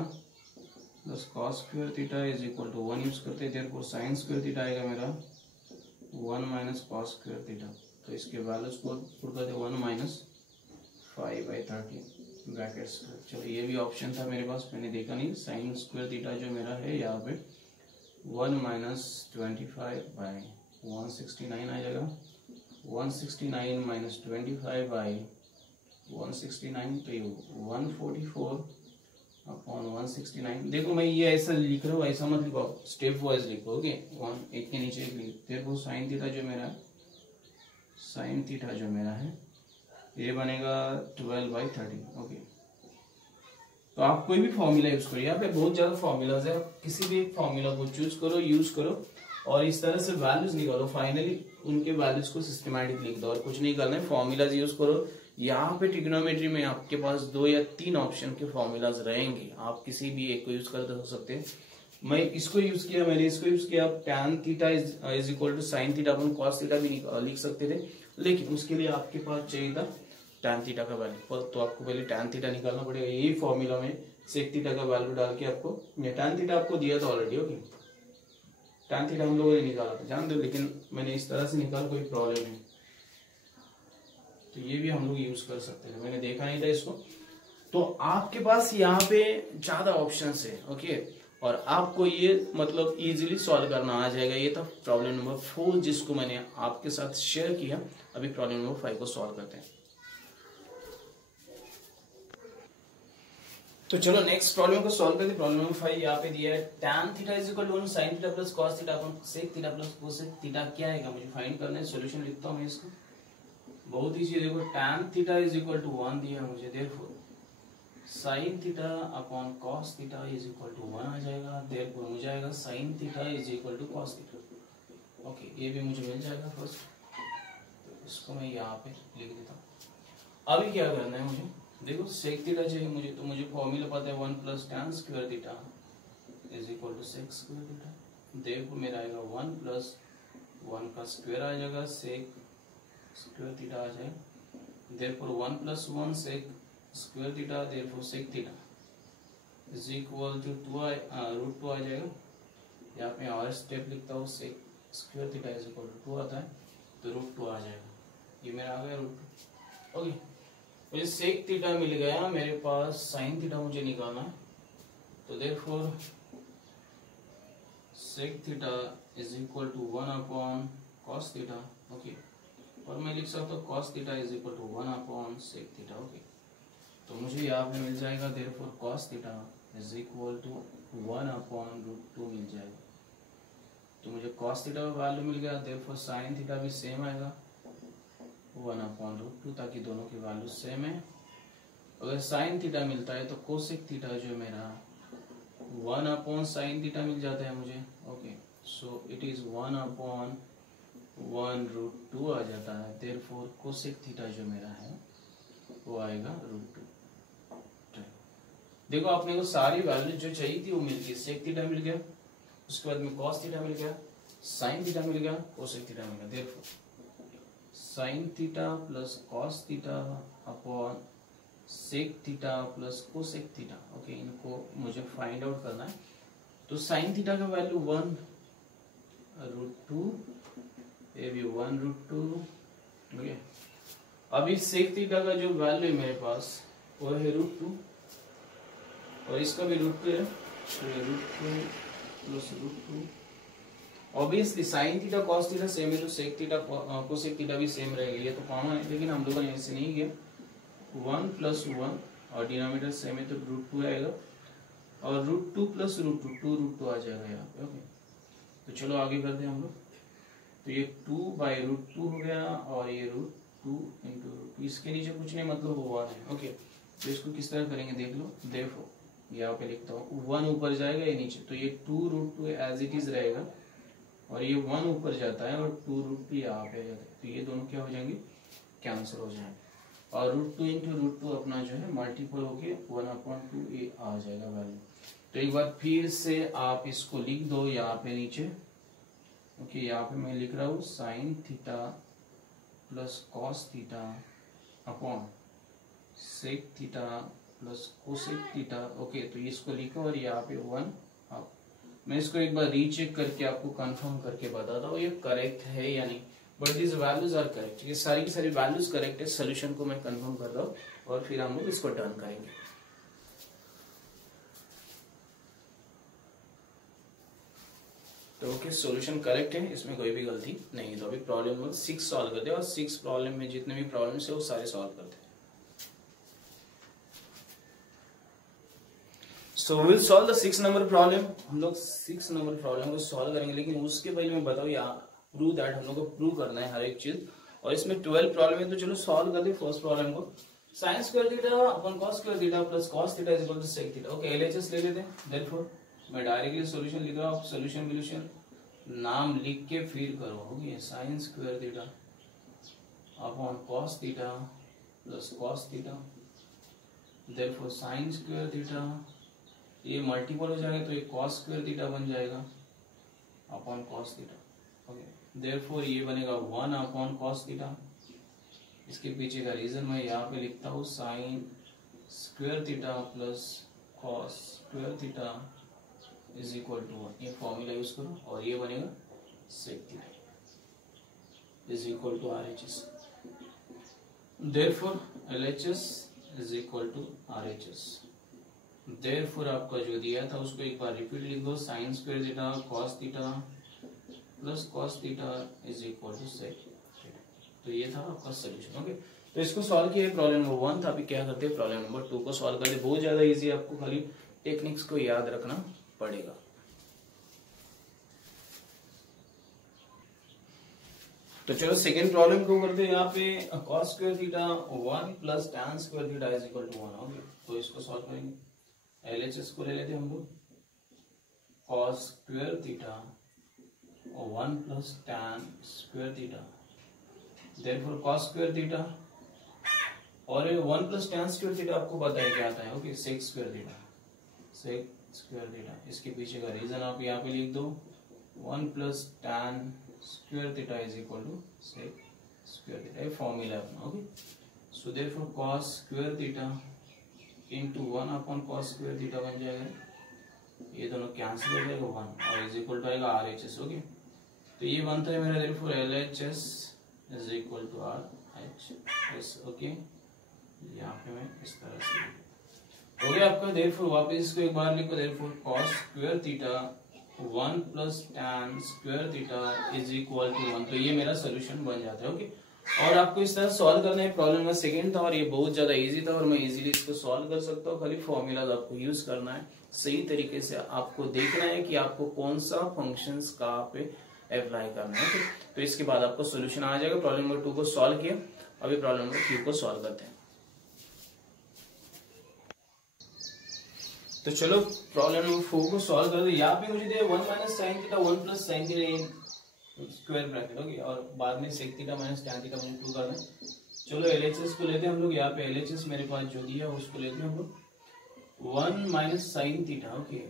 plus cos square theta is equal to 1 use करते हैं। देयरफॉर साइन स्क्वायर थीटा आएगा मेरा 1 - कॉस स्क्वायर थीटा। तो इसके वैल्यूज को पुट करते 1 - 5/13 ब्रैकेट्स। चलो ये भी ऑप्शन था मेरे पास, मैंने देखा नहीं। साइन स्क्वायर थीटा जो मेरा है यहाँ पे 1 - 25/169 आ जाएगा। 169 - 25/169 तो ये 144/169। देखो मैं ये ऐसा लिख रहा हूँ, ऐसा मत लिखो, स्टेप वाइज लिखो। ओके, वन एक के नीचे एक लिख। देखो साइन थीटा जो मेरा है, साइन थीटा जो मेरा है ये बनेगा 12/13। ओके, तो आप कोई भी फॉर्मूला यूज करो, यहाँ पे बहुत ज्यादा फॉर्मूलाज है, आप किसी भी एक फॉर्मूला को चूज करो, यूज करो और इस तरह से वैल्यूज निकालो। फाइनली उनके वैल्यूज को सिस्टमैटिक लिख दो और कुछ नहीं करना है, फॉर्मूलाज यूज करो। यहाँ पे ट्रिग्नोमेट्री में आपके पास 2 या 3 ऑप्शन के फॉर्मूलाज रहेंगे, आप किसी भी एक को यूज कर सकते हैं। मैं इसको यूज किया, मैंने इसको यूज किया। tan theta is equal to sine theta upon cos theta भी लिख सकते थे, लेकिन उसके लिए आपके पास चाहिए था tan थीटा का वैल्यू, तो आपको पहले tan थीटा निकालना पड़ेगा। यही फॉर्मूला में sec थीटा का वैल्यू डाल के आपको, tan थीटा आपको दिया था ऑलरेडी। ओके, tan थीटा हम लोगों ने निकाला था, जान दो, लेकिन मैंने इस तरह से निकाला, कोई प्रॉब्लम नहीं। तो ये भी हम लोग यूज कर सकते थे, मैंने देखा नहीं था इसको। तो आपके पास यहाँ पे ज्यादा ऑप्शंस है। ओके, और आपको ये मतलब इजीली सॉल्व करना आ जाएगा। ये था प्रॉब्लम नंबर 4 जिसको मैंने आपके साथ शेयर किया। अभी प्रॉब्लम नंबर 5 को सॉल्व करते हैं। तो चलो नेक्स्ट प्रॉब्लम को सॉल्व करते हैं। प्रॉब्लम नंबर 5 यहाँ पे दिया है tan theta is equal to sin theta plus cos theta upon sec theta plus cosec theta क्या आएगा, मुझे फाइंड करना है। सॉल्यूशन लिखता हूँ मैं इसको, बहुत ही चीज। देखो tan theta is equal to 1 दिया मुझे, therefore sin theta upon cos theta is equal to 1 आ जाएगा। देयरफॉर मुझे आएगा sin theta is equal to cos theta. Okay, ये भी मुझे मिल जाएगा फर्स्ट, तो इसको मैं यहाँ पे लिख देता हूँ। अभी क्या करना है मुझे, देखो sec थीटा चाहिए मुझे, तो मुझे फॉर्मूला पता है 1 + tan square theta is equal to sec square theta. देखो मेरा आएगा 1 + 1 का स्क्वायर आ जाएगा, sec स्क्वायर थीटा आ जाएगा। Therefore 1 + 1 sec square theta, therefore sec theta is equal to √2 आ जाएगा। यहाँ पे और स्टेप लिखता हूँ, sec square theta is equal to 2 आता है, तो √2 आ जाएगा। ये मेरा आ गया √2। ओके, मुझे सेक थीटा मिल गया, मेरे पास साइन थीटा मुझे निकालना है। तो therefore sec theta is equal to 1/cos theta. Okay, और मैं लिख सकता हूँ cos theta is equal to 1/sec theta. Okay, तो मुझे यहाँ पे मिल जाएगा therefore cos theta is equal to 1/√2 मिल जाएगा। तो मुझे cos थीटा का वैल्यू मिल गया, देयरफॉर साइन थीटा भी सेम आएगा 1/√2, ताकि दोनों की वैल्यू सेम है। अगर साइन थीटा मिलता है तो कोसेक थीटा जो मेरा 1/sin थीटा मिल जाता है मुझे। ओके, सो इट इज 1/1√2 आ जाता है। देयरफॉर कोसेक थीटा जो मेरा है वो आएगा √2। देखो आपने को सारी वैल्यू जो चाहिए थी वो मिल गई। सेक थीटा मिल गया, उसके बाद में कॉस थीटा मिल गया, साइन थीटा मिल गया, कोसेक थीटा मिल गया। Therefore sine theta plus cos theta upon sec theta plus cosec theta. Okay, इनको मुझे फाइंड आउट करना है। तो साइन थीटा का वैल्यू 1√2, ये भी 1√2। ओके, अभी सेक थीटा का जो वैल्यू है मेरे पास वो है √2 और इसका भी √2 है, तो ये √2 plus √2। Obviously sign theta cos theta same है, तो सेक थीटा कोसेक थीटा भी सेम रहेगा, ये तो कॉमन है। लेकिन हम लोगों ने ऐसे नहीं किया, 1 + 1 और डिनोमिनेटर सेम है तो √2 आएगा, और √2 प्लस √2 2√2 आ जाएगा यहाँ पे। ओके, तो चलो आगे करते हैं हम लोग। तो ये 2/√2 हो गया और ये √2 × √2, इसके नीचे कुछ नहीं, मतलब वो 1 है। ओके, तो इसको किस तरह करेंगे देख लो। देखो यहाँ पे लिखता हूँ, 1 ऊपर जाएगा, ये नीचे, तो ये 2√2 एज इट इज रहेगा, और ये 1 ऊपर जाता है और 2√2 यहाँ पे आ जाता है, तो ये दोनों क्या हो जाएंगे, कैंसिल हो जाएंगे। और √2 इंटू √2 अपना जो है मल्टीपल होके 1/2 ये आ जाएगा वैल्यू। तो एक बार फिर से आप इसको लिख दो यहाँ पे नीचे। ओके, यहाँ पे मैं लिख रहा हूँ sine theta plus cos theta upon sec theta plus cosec theta. Okay, तो इसको लिखो और यहाँ पे 1 आप, मैं इसको एक बार रीचेक करके आपको कंफर्म करके बताता हूँ ये करेक्ट है या नहीं। But this values are correct, ये सारी की सारी वैल्यूज करेक्ट है। सोल्यूशन को मैं कंफर्म कर रहा हूँ और फिर हम लोग इसको डन करेंगे। तो ओके, सॉल्यूशन करेक्ट है, इसमें कोई भी गलती नहीं है। तो अभी प्रॉब्लम नंबर 6 सॉल्व करते हैं और 6 प्रॉब्लम में जितने भी प्रॉब्लम्स है वो सारे सॉल्व करते हैं। So will solve the 6 number problem. हम लोग 6 नंबर प्रॉब्लम को सॉल्व करेंगे, लेकिन उसके पहले मैं बताऊँ यहाँ प्रूव दैट हम लोग को प्रूव करना है हर एक चीज। और इसमें 12 प्रॉब्लम है, तो चलो सॉल्व करते हैं फर्स्ट प्रॉब्लम को। Sine square theta upon cos square theta plus cos theta is equal to sec theta. Okay, LHS ले लेते हैं। देयरफॉर मैं डायरेक्टली सॉल्यूशन लिख रहा हूँ, आप सॉल्यूशन नाम लिख के फिर करो। Okay, sign square theta upon cos theta plus cos theta, therefore sign square theta ये मल्टीपल हो जाएगा तो ये कॉस स्क्वायर थीटा बन जाएगा upon cos theta. Okay, therefore ये बनेगा 1 अपॉन कॉस थीटा। इसके पीछे का रीजन मैं यहाँ पे लिखता हूँ, sine square theta plus cos square theta is equal to 1। ये फॉर्मूला यूज करो और ये बनेगा sec theta is equal to RHS। Therefore LHS is equal to RHS। Therefore आपका जो दिया था उसको एक बार रिपीट लिख दो, sine square theta cos theta plus cos theta is equal to sec theta. तो ये था आपका सॉल्यूशन। ओके, तो इसको सॉल्व किया प्रॉब्लम नंबर 1 था। अभी क्या करते हैं प्रॉब्लम नंबर 2 को सॉल्व करते। बहुत ज्यादा इजी, आपको खाली टेक्निक्स को याद रखना पड़ेगा। तो चलो सेकेंड प्रॉब्लम को करते हैं। यहाँ पे cos square theta 1 plus tan square theta is equal to 1। Okay, तो इसको सॉल्व करेंगे। LHS को ले लेते हैं हम लोग, cos square theta 1 plus tan square theta, therefore cos square theta और 1 प्लस टैन स्क्वायर थीटा आपको पता है क्या आता है। Okay, sec square theta, sec square theta. इसके पीछे का रीजन आप यहाँ पे लिख दो, 1 plus tan square theta is equal to sec square theta, ये फॉर्मूला अपना। Okay, so therefore cos square theta into 1 upon cos square theta बन जाएगा, ये दोनों कैंसिल हो जाएगा 1 और इज इक्वल टू आएगा RHS। ओके, तो ये बनता है मेरा therefore LHS is equal to RHS। Okay, यहाँ पे मैं इस तरह से हो गया आपका। देयरफॉर वापस इसको एक बार लिखो, therefore cos square theta 1 plus tan square theta is equal to 1। तो ये मेरा सोल्यूशन बन जाता है। ओके, और आपको इस तरह सॉल्व करना है। प्रॉब्लम नंबर सेकंड था और ये बहुत ज्यादा इजी था और मैं इजीली इसको सॉल्व कर सकता हूँ। खाली फॉर्मूलाज आपको यूज करना है, सही तरीके से आपको देखना है कि आपको कौन सा फंक्शंस कहाँ पे अप्लाई करना है। तो इसके बाद आपको सोल्यूशन आ जाएगा। प्रॉब्लम नंबर 2 को सॉल्व किया, अभी प्रॉब्लम नंबर 3 को सॉल्व करते हैं। तो चलो प्रॉब्लम नंबर 4 को सॉल्व कर दो। यहाँ पे मुझे दिया 1 minus sine theta 1 plus sine theta square bracket. Okay, और बाद में sec theta minus tan theta मुझे प्रूव करना है। चलो LHS को लेते हैं हम लोग। यहाँ पे LHS मेरे पास जो दिया उसको लेते हैं हम लोग, 1 minus sine theta. Okay,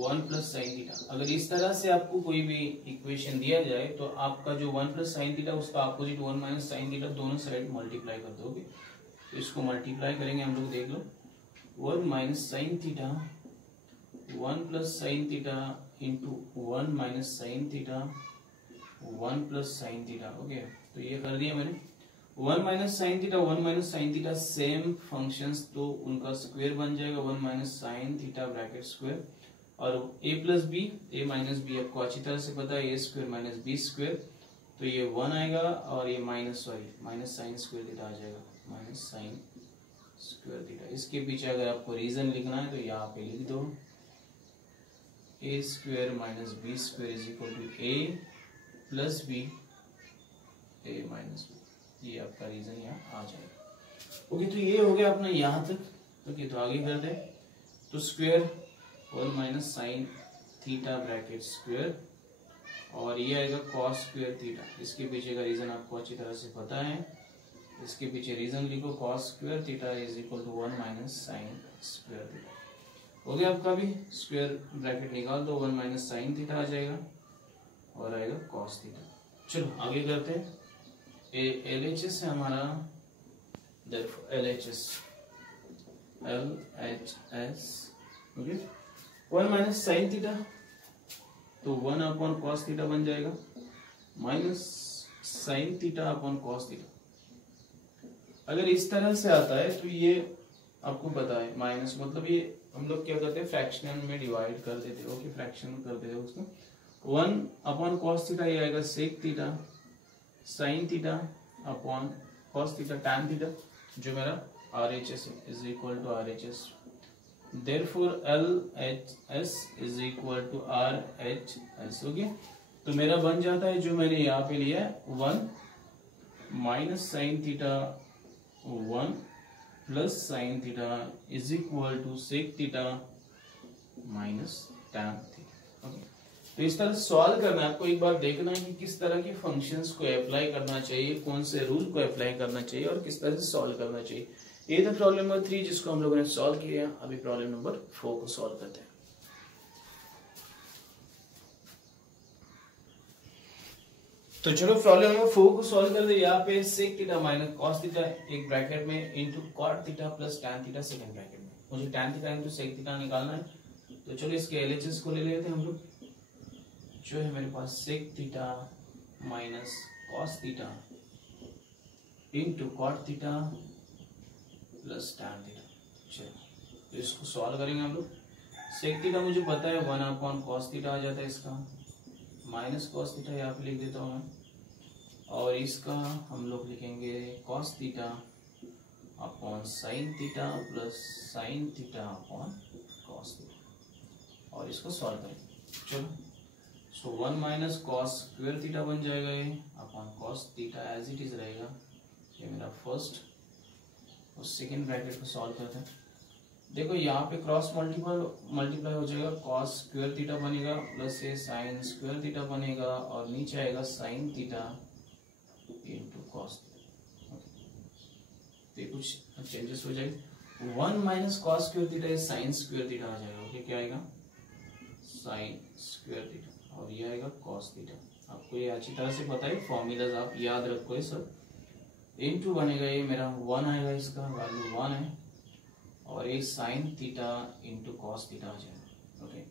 1 plus sine theta. अगर इस तरह से आपको कोई भी इक्वेशन दिया जाए तो आपका जो 1 प्लस साइन थीटा उसका अपोजिट 1 माइनस साइन थीटा दोनों साइड मल्टीप्लाई कर दो। ओके, तो इसको मल्टीप्लाई करेंगे हम लोग, देख लो 1 minus sine theta 1 plus sine theta into 1 minus sine theta 1 plus sine theta. Okay, तो ये कर दिया मैंने। 1 minus sine theta 1 minus sine theta same functions, तो उनका स्क्वायर बन जाएगा 1 minus sine theta bracket square, और a plus B a minus B आपको अच्छी तरह से पता है, a square minus B square, तो ये 1 आएगा और ये माइनस साइन स्क्वायर थीटा आ जाएगा, माइनस साइन स्क्वायर थीटा। इसके पीछे अगर आपको रीजन लिखना है तो यहाँ पे लिख दो, a square minus B square is equal to a plus B a minus B, ये आपका रीजन यहाँ आ जाएगा। ओके, तो ये हो गया अपना यहाँ तक। ओके, तो आगे करते हैं। तो square 1 minus sine theta bracket square, और ये आएगा कॉस स्क्वायर थीटा। इसके पीछे का रीजन आपको अच्छी तरह से पता है, इसके पीछे रीजन लिखो, cos square theta is equal to 1 minus sine square theta. हो गया आपका भी, स्क्वायर ब्रैकेट निकाल दो, 1 माइनस साइन थीटा आ जाएगा और आएगा कॉस थीटा। चलो आगे करते हैं। LHS है हमारा, LHS okay, 1 minus sine theta तो 1 अपॉन कॉस थीटा बन जाएगा, minus sine theta upon cos theta. अगर इस तरह से आता है तो ये आपको पता है माइनस, मतलब ये हम लोग क्या करते हैं, फ्रैक्शनल में डिवाइड कर देते हैं। ओके, फ्रैक्शन कर देते हैं उसको। 1 अपॉन कॉस थीटा ये आएगा sec theta, sine theta upon cos theta tan theta, जो मेरा RHS is equal to RHS। Therefore LHS is equal to RHS। Okay, तो मेरा बन जाता है जो मैंने यहाँ पे लिया है 1 minus sine theta 1 plus sine theta is equal to sec theta minus tan theta. Okay, तो इस तरह सॉल्व करना है आपको। एक बार देखना है कि किस तरह की फंक्शंस को अप्लाई करना चाहिए, कौन से रूल को अप्लाई करना चाहिए और किस तरह से सॉल्व करना चाहिए। ये था प्रॉब्लम नंबर 3 जिसको हम लोगों ने सॉल्व किया। अभी प्रॉब्लम नंबर 4 को सॉल्व करते हैं। तो चलो प्रॉब्लम नंबर 4 को सॉल्व कर दे। यहाँ पे sec theta minus cos theta एक ब्रैकेट में into cot theta plus tan theta second bracket में। मुझे tan theta into sec theta निकालना है, तो चलो इसके LHS को ले लेते हैं हम लोग। जो है मेरे पास sec theta minus cos theta into cot theta plus tan theta. चलो तो इसको सॉल्व करेंगे हम लोग। सेक थीटा मुझे पता है 1 अपॉन कॉस थीटा आ जाता है, इसका माइनस कॉस थीटा यहाँ पे लिख देता हूँ मैं, और इसका हम लोग लिखेंगे cos theta upon sine theta plus sine theta upon cos theta, और इसको सॉल्व करेंगे। चलो so 1 minus cos square theta बन जाएगा ये upon cos theta as it is रहेगा। ये मेरा फर्स्ट और सेकेंड ब्रैकेट को सॉल्व करते हैं। देखो यहाँ पे क्रॉस मल्टीप्लाई हो जाएगा, कॉस स्क्वायर थीटा बनेगा प्लस ये साइन स्क्वायर थीटा बनेगा, और नीचे आएगा sine theta into cos theta. तो कुछ चेंजेस हो जाएगा। 1 minus cos square theta sine square theta आ जाएगा। ओके, क्या आएगा साइन स्क्वायर थीटा, और ये आएगा कॉस थीटा। आपको ये अच्छी तरह से पता है, फॉर्मूलाज आप याद रखो ये सब। इंटू बनेगा ये मेरा 1 आएगा, इसका वैल्यू 1 है, और ये sine theta into cos theta आ जाएगा। ओके,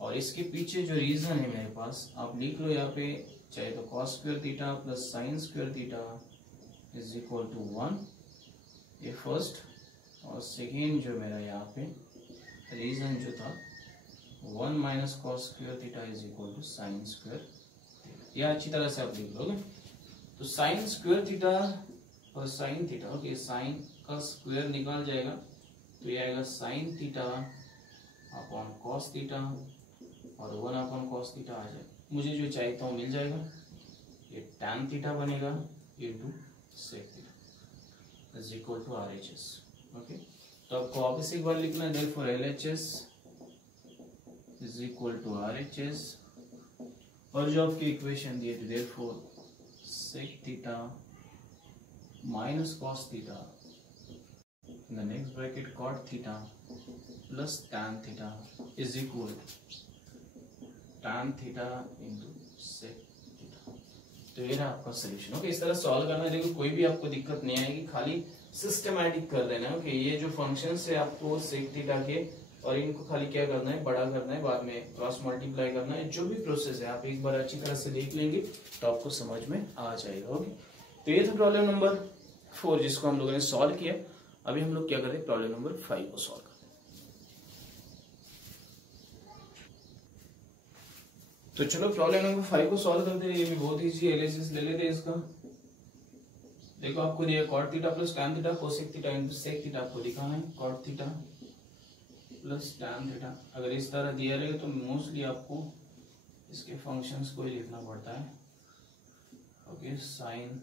और इसके पीछे जो रीजन है मेरे पास आप लिख लो यहाँ पे, चाहे तो cos square theta plus sine square theta is equal to 1, ये फर्स्ट, और सेकेंड जो मेरा यहाँ पे रीजन जो था 1 minus cos square theta is equal to sine square theta. यह अच्छी तरह से आप लिख लोगे। तो साइन स्क्वायर थीटा और साइन थीटा, ओके, साइन का स्क्वायर निकाल जाएगा तो ये आएगा sine theta upon cos theta, और 1 अपॉन कॉस थीटा आ जाएगा। मुझे जो चाहिए था वो मिल जाएगा। ये टैन थीटा बनेगा into sec theta is equal to RHS। Okay, तो आपको वापस एक बार लिखना है, therefore LHS is equal to RHS, और जो आपकी इक्वेशन दी है therefore sec theta minus cos theta in the next bracket cot theta plus tan theta is equal to tan theta into sec theta। तो ये रहा आपका सोल्यूशन। ओके, इस तरह सॉल्व करना है। देखो कोई भी आपको दिक्कत नहीं आएगी, खाली सिस्टमैटिक कर देना है। ओके, ये जो फंक्शंस है आपको सेक थीटा के, और इनको खाली क्या करना है, बड़ा करना है, बाद में क्रॉस मल्टीप्लाई करना है। जो भी प्रोसेस है आप एक बार अच्छी तरह से देख लेंगे तो आपको समझ में आ जाएगा। ओके, तो ये था प्रॉब्लम नंबर 4 जिसको हम लोगों ने सॉल्व किया। अभी हम लोग क्या करते हैं, प्रॉब्लम नंबर 5 को सॉल्व करते हैं। तो चलो प्रॉब्लम नंबर 5 को सॉल्व करते हैं। ये भी बहुत इजी है, LHS ले लेते हैं इसका। देखो आपको दिया cot theta plus tan theta cosec theta into sec theta आपको दिखाना है, cot theta plus tan theta. अगर इस तरह दिया रहेगा तो मोस्टली आपको इसके फंक्शंस को ही लिखना पड़ता है। Okay, sine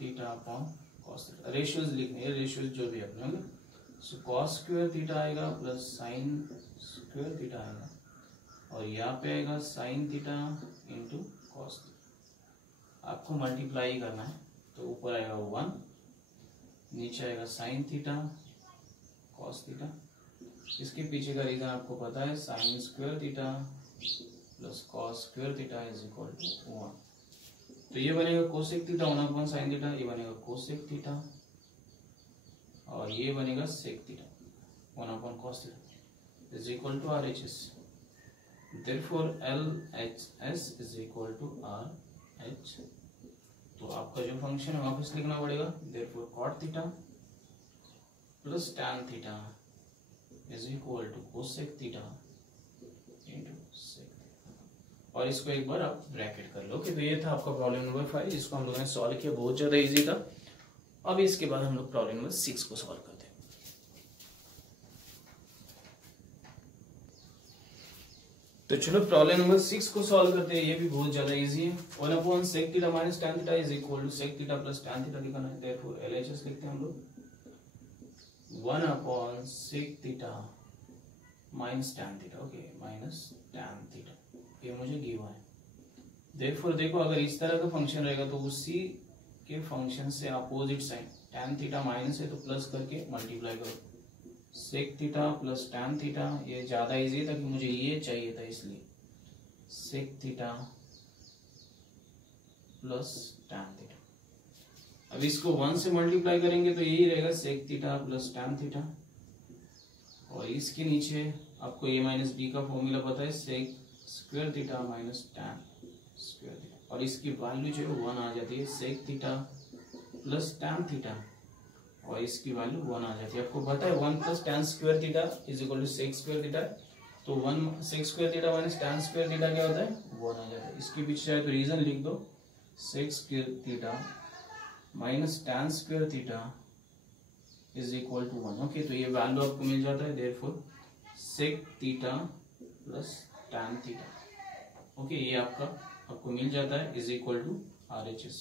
theta upon cos theta, ratios लिखने हैं, रेशियोज जो भी अपने होंगे। सो कॉस स्क्वायर थीटा आएगा प्लस साइन स्क्वायर थीटा आएगा, और यहाँ पे आएगा sine theta into cos theta. आपको मल्टीप्लाई करना है, तो ऊपर आएगा 1, नीचे आएगा साइन थीटा कॉस थीटा। इसके पीछे का रीजन आपको पता है, sine square theta plus cos square theta is equal to 1। तो ये बनेगा cosec theta 1/sin sine theta, ये बनेगा कोसेक थीटा, और ये बनेगा sec theta 1/cos theta is equal to RHS। Therefore LHS is equal to RH। तो आपका जो फंक्शन है वापस लिखना पड़ेगा, therefore cot theta plus tan theta is equal to cosec theta into sec theta. और इसको एक बार आप ब्रैकेट कर लो। तो ये था आपका प्रॉब्लम नंबर 5, जिसको हम लोगों ने सॉल्व किया, बहुत ज्यादा इजी था। अब इसके बाद हम लोग प्रॉब्लम नंबर 6 को सॉल्व करते हैं। तो चलो प्रॉब्लम नंबर 6 को सॉल्व करते हैं। ये भी बहुत ज्यादा इजी है। 1/sec theta minus tan theta is equal to sec theta plus tan theta लिखना है। देयरफॉर LHS लिखते हैं हम लोग 1/sec theta minus tan theta, okay, minus tan theta, ये मुझे गिवन है। देयरफॉर देखो, अगर इस तरह का फंक्शन रहेगा तो उसी के फंक्शन से opposite sign, tan theta minus है तो प्लस करके मल्टीप्लाई करो, sec theta plus tan theta, ये ज्यादा इजी था कि मुझे ये चाहिए था, इसलिए sec theta plus tan theta. अब इसको 1 से मल्टीप्लाई करेंगे तो यही रहेगा sec theta plus tan theta, और इसके नीचे आपको a माइनस बी का फॉर्मूला पता है, sec square theta minus tan square theta, और इसकी वैल्यू जो है 1 आ जाती है, sec theta plus tan theta, और इसकी वैल्यू 1 आ जाती है। आपको पता है 1 plus tan square theta is equal to sec square theta, तो 1 sec square theta minus tan square theta क्या होता है, 1 आ जाता है। इसके पीछे चाहे तो रीजन लिख दो, sec square theta minus tan square theta is equal to 1, okay. तो ये वैल्यू आपको मिल जाता है, therefore sec theta plus tan theta, okay, ये आपको मिल जाता है इज इक्वल टू RHS।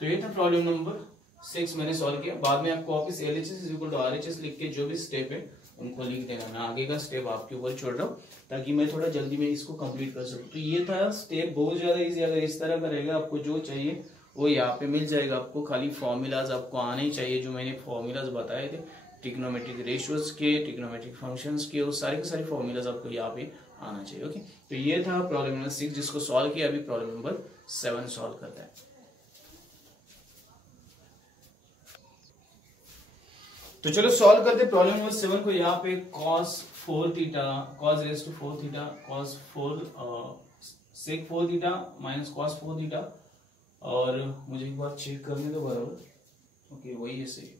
तो ये था प्रॉब्लम नंबर 6 मैंने सॉल्व किया। बाद में आपको वापस LHS is equal to RHS लिख के जो भी स्टेप है उनको लिख देना। मैं आगे का स्टेप आपके ऊपर छोड़ रहा हूँ ताकि मैं थोड़ा जल्दी में इसको कंप्लीट कर सकूं। तो ये था स्टेप, बहुत ज्यादा इजी। अगर इस तरह का रहेगा, आपको जो चाहिए वो यहाँ पे मिल जाएगा। आपको खाली फॉर्मूलाज आपको आने ही चाहिए, जो मैंने फॉर्मूलाज बताए थे ट्रिग्नोमेट्रिक रेशियोज के, ट्रिग्नोमेट्रिक फंक्शंस के, वो सारे के सारे फॉर्मूलाज आपको यहाँ पे आना चाहिए, ओके। तो ये था प्रॉब्लम नंबर 6 जिसको सॉल्व किया। अभी प्रॉब्लम नंबर 7 सॉल्व करता है। तो चलो सॉल्व करते प्रॉब्लम नंबर 7 को। यहाँ पे cos 4 theta cos raise to 4 theta cos 4 sec 4 theta minus cos 4 theta, और मुझे एक बार चेक करने दो बराबर, ओके, वही है सही,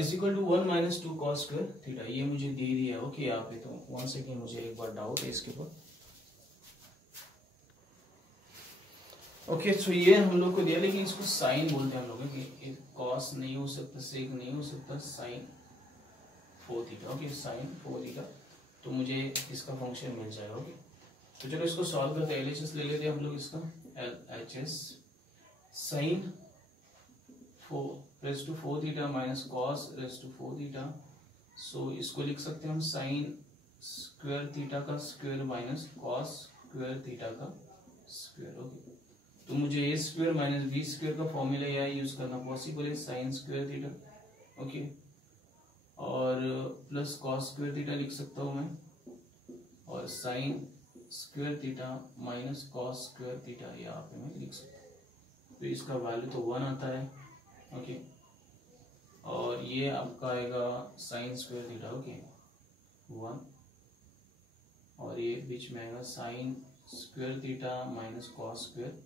is equal to 1 minus 2 cos square theta, ये मुझे दे दिया, ओके, यहाँ पे। तो 1 सेकेंड, मुझे एक बार डाउट है इसके ऊपर, ओके। सो ये हम लोग को दिया, लेकिन इसको साइन बोलते हैं हम लोग कि कॉस नहीं हो सकता, सेक नहीं हो सकता, sine 4 theta, okay, sine 4 theta. तो मुझे इसका फंक्शन मिल जाएगा, ओके। तो चलो इसको सॉल्व करते हैं। LHS ले लेते हैं हम लोग इसका, LHS sine 4 raise to 4 theta minus cos raise to 4 theta. So इसको लिख सकते हैं हम साइन स्क्वायर थीटा का square minus cos square theta का स्क्वायर, ओके। तो मुझे a square minus B square का फॉर्मूला यहाँ यूज करना पॉसिबल है, साइन स्क्वायर थीटा, ओके, और प्लस कॉस स्क्वायर थीटा लिख सकता हूँ मैं, और sine square theta minus cos square theta यहाँ पे मैं लिख सकता हूँ। तो इसका वैल्यू तो 1 आता है, ओके, और ये आपका आएगा साइन स्क्वायर थीटा, ओके, 1, और ये बीच में आएगा sign square theta minus cos square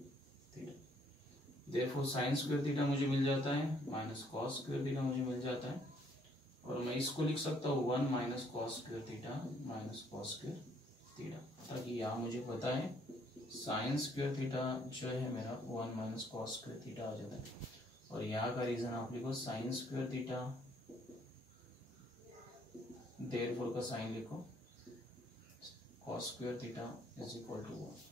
theta. Therefore sign square theta मुझे मिल जाता है, माइनस कॉस स्क्वायर थीटा मुझे मिल जाता है, और मैं इसको लिख सकता हूँ 1 minus cos square theta minus cos square theta, ताकि यहाँ मुझे पता है साइन स्क्वायर थीटा जो है मेरा 1 माइनस कॉस स्क्वायर थीटा आ जाता है, और यहाँ का रीजन आप लिखो साइन स्क्वायर थीटा, देयरफॉर का साइन लिखो cos square theta is equal to 1।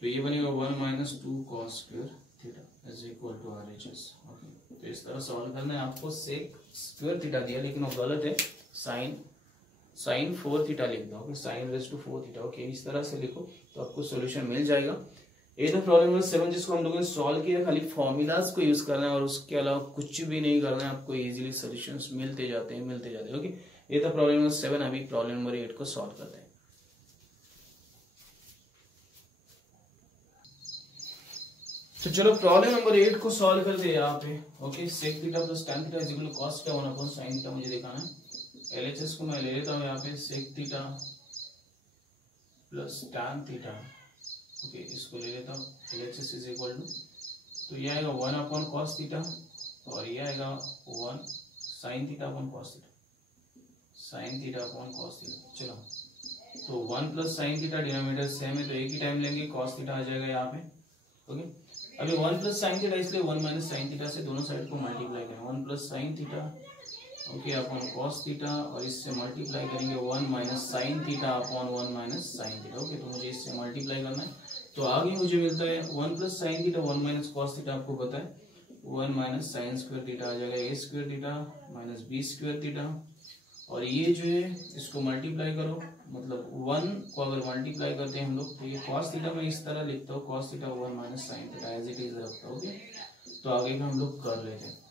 तो ये बनेगा 1 minus 2 cos square theta is equal to RHS, okay. तो इस तरह सॉल्व करना है। आपको sec स्क्वायर थीटा दिया, लेकिन वो गलत है, साइन 4 थीटा लिख दो, okay, sine raise to 4 theta, okay, इस तरह से लिखो तो आपको सॉल्यूशन मिल जाएगा। ये तो प्रॉब्लम नंबर 7 जिसको हम लोगों ने सॉल्व किया, खाली फॉर्मूलाज को यूज करना है और उसके अलावा कुछ भी नहीं करना है, आपको इजीली सॉल्यूशंस मिलते जाते हैं। ओके, ये तो प्रॉब्लम नंबर 7। अभी प्रॉब्लम नंबर 8 को सॉल्व करते हैं। तो चलो प्रॉब्लम नंबर 8 को सॉल्व करते हैं यहाँ पे। Okay, sec theta plus tan theta is equal to cos theta 1 sin theta मुझे दिखाना है। एलएचएस को मैं ले लेता हूँ यहाँ पे, sec theta plus tan theta. Okay, इसको ले लेता हूँ, एलएचएस इज इक्वल टू, तो ये आएगा 1 cos थीटा और ये आएगा 1 sin theta cos theta, sin theta cos theta. चलो, तो 1 plus sine theta denominator same है तो एक ही टाइम लेंगे, cos थीटा आ जाएगा यहाँ पे। ओके, अभी 1 प्लस साइन थीटा इसलिए 1 माइनस साइन थीटा से दोनों साइड को मल्टीप्लाई करें, 1 plus sine theta okay upon cos theta, और इससे मल्टीप्लाई करेंगे 1 minus sine theta upon 1 minus sine theta. Okay, तो मुझे इससे मल्टीप्लाई करना है, तो आगे मुझे मिलता है 1 plus sine theta 1 minus cos theta, आपको पता है 1 माइनस साइन स्क्वायर थीटा आ जाएगा A square theta minus B square theta, और ये जो है इसको मल्टीप्लाई करो, मतलब 1 को अगर मल्टीप्लाई करते हैं हम लोग, तो ये cos थीटा मैं इस तरह लिखता हूँ, cos theta 1 minus sine theta as it is रखता हूँ। ओके, तो आगे का हम लोग कर लेते हैं।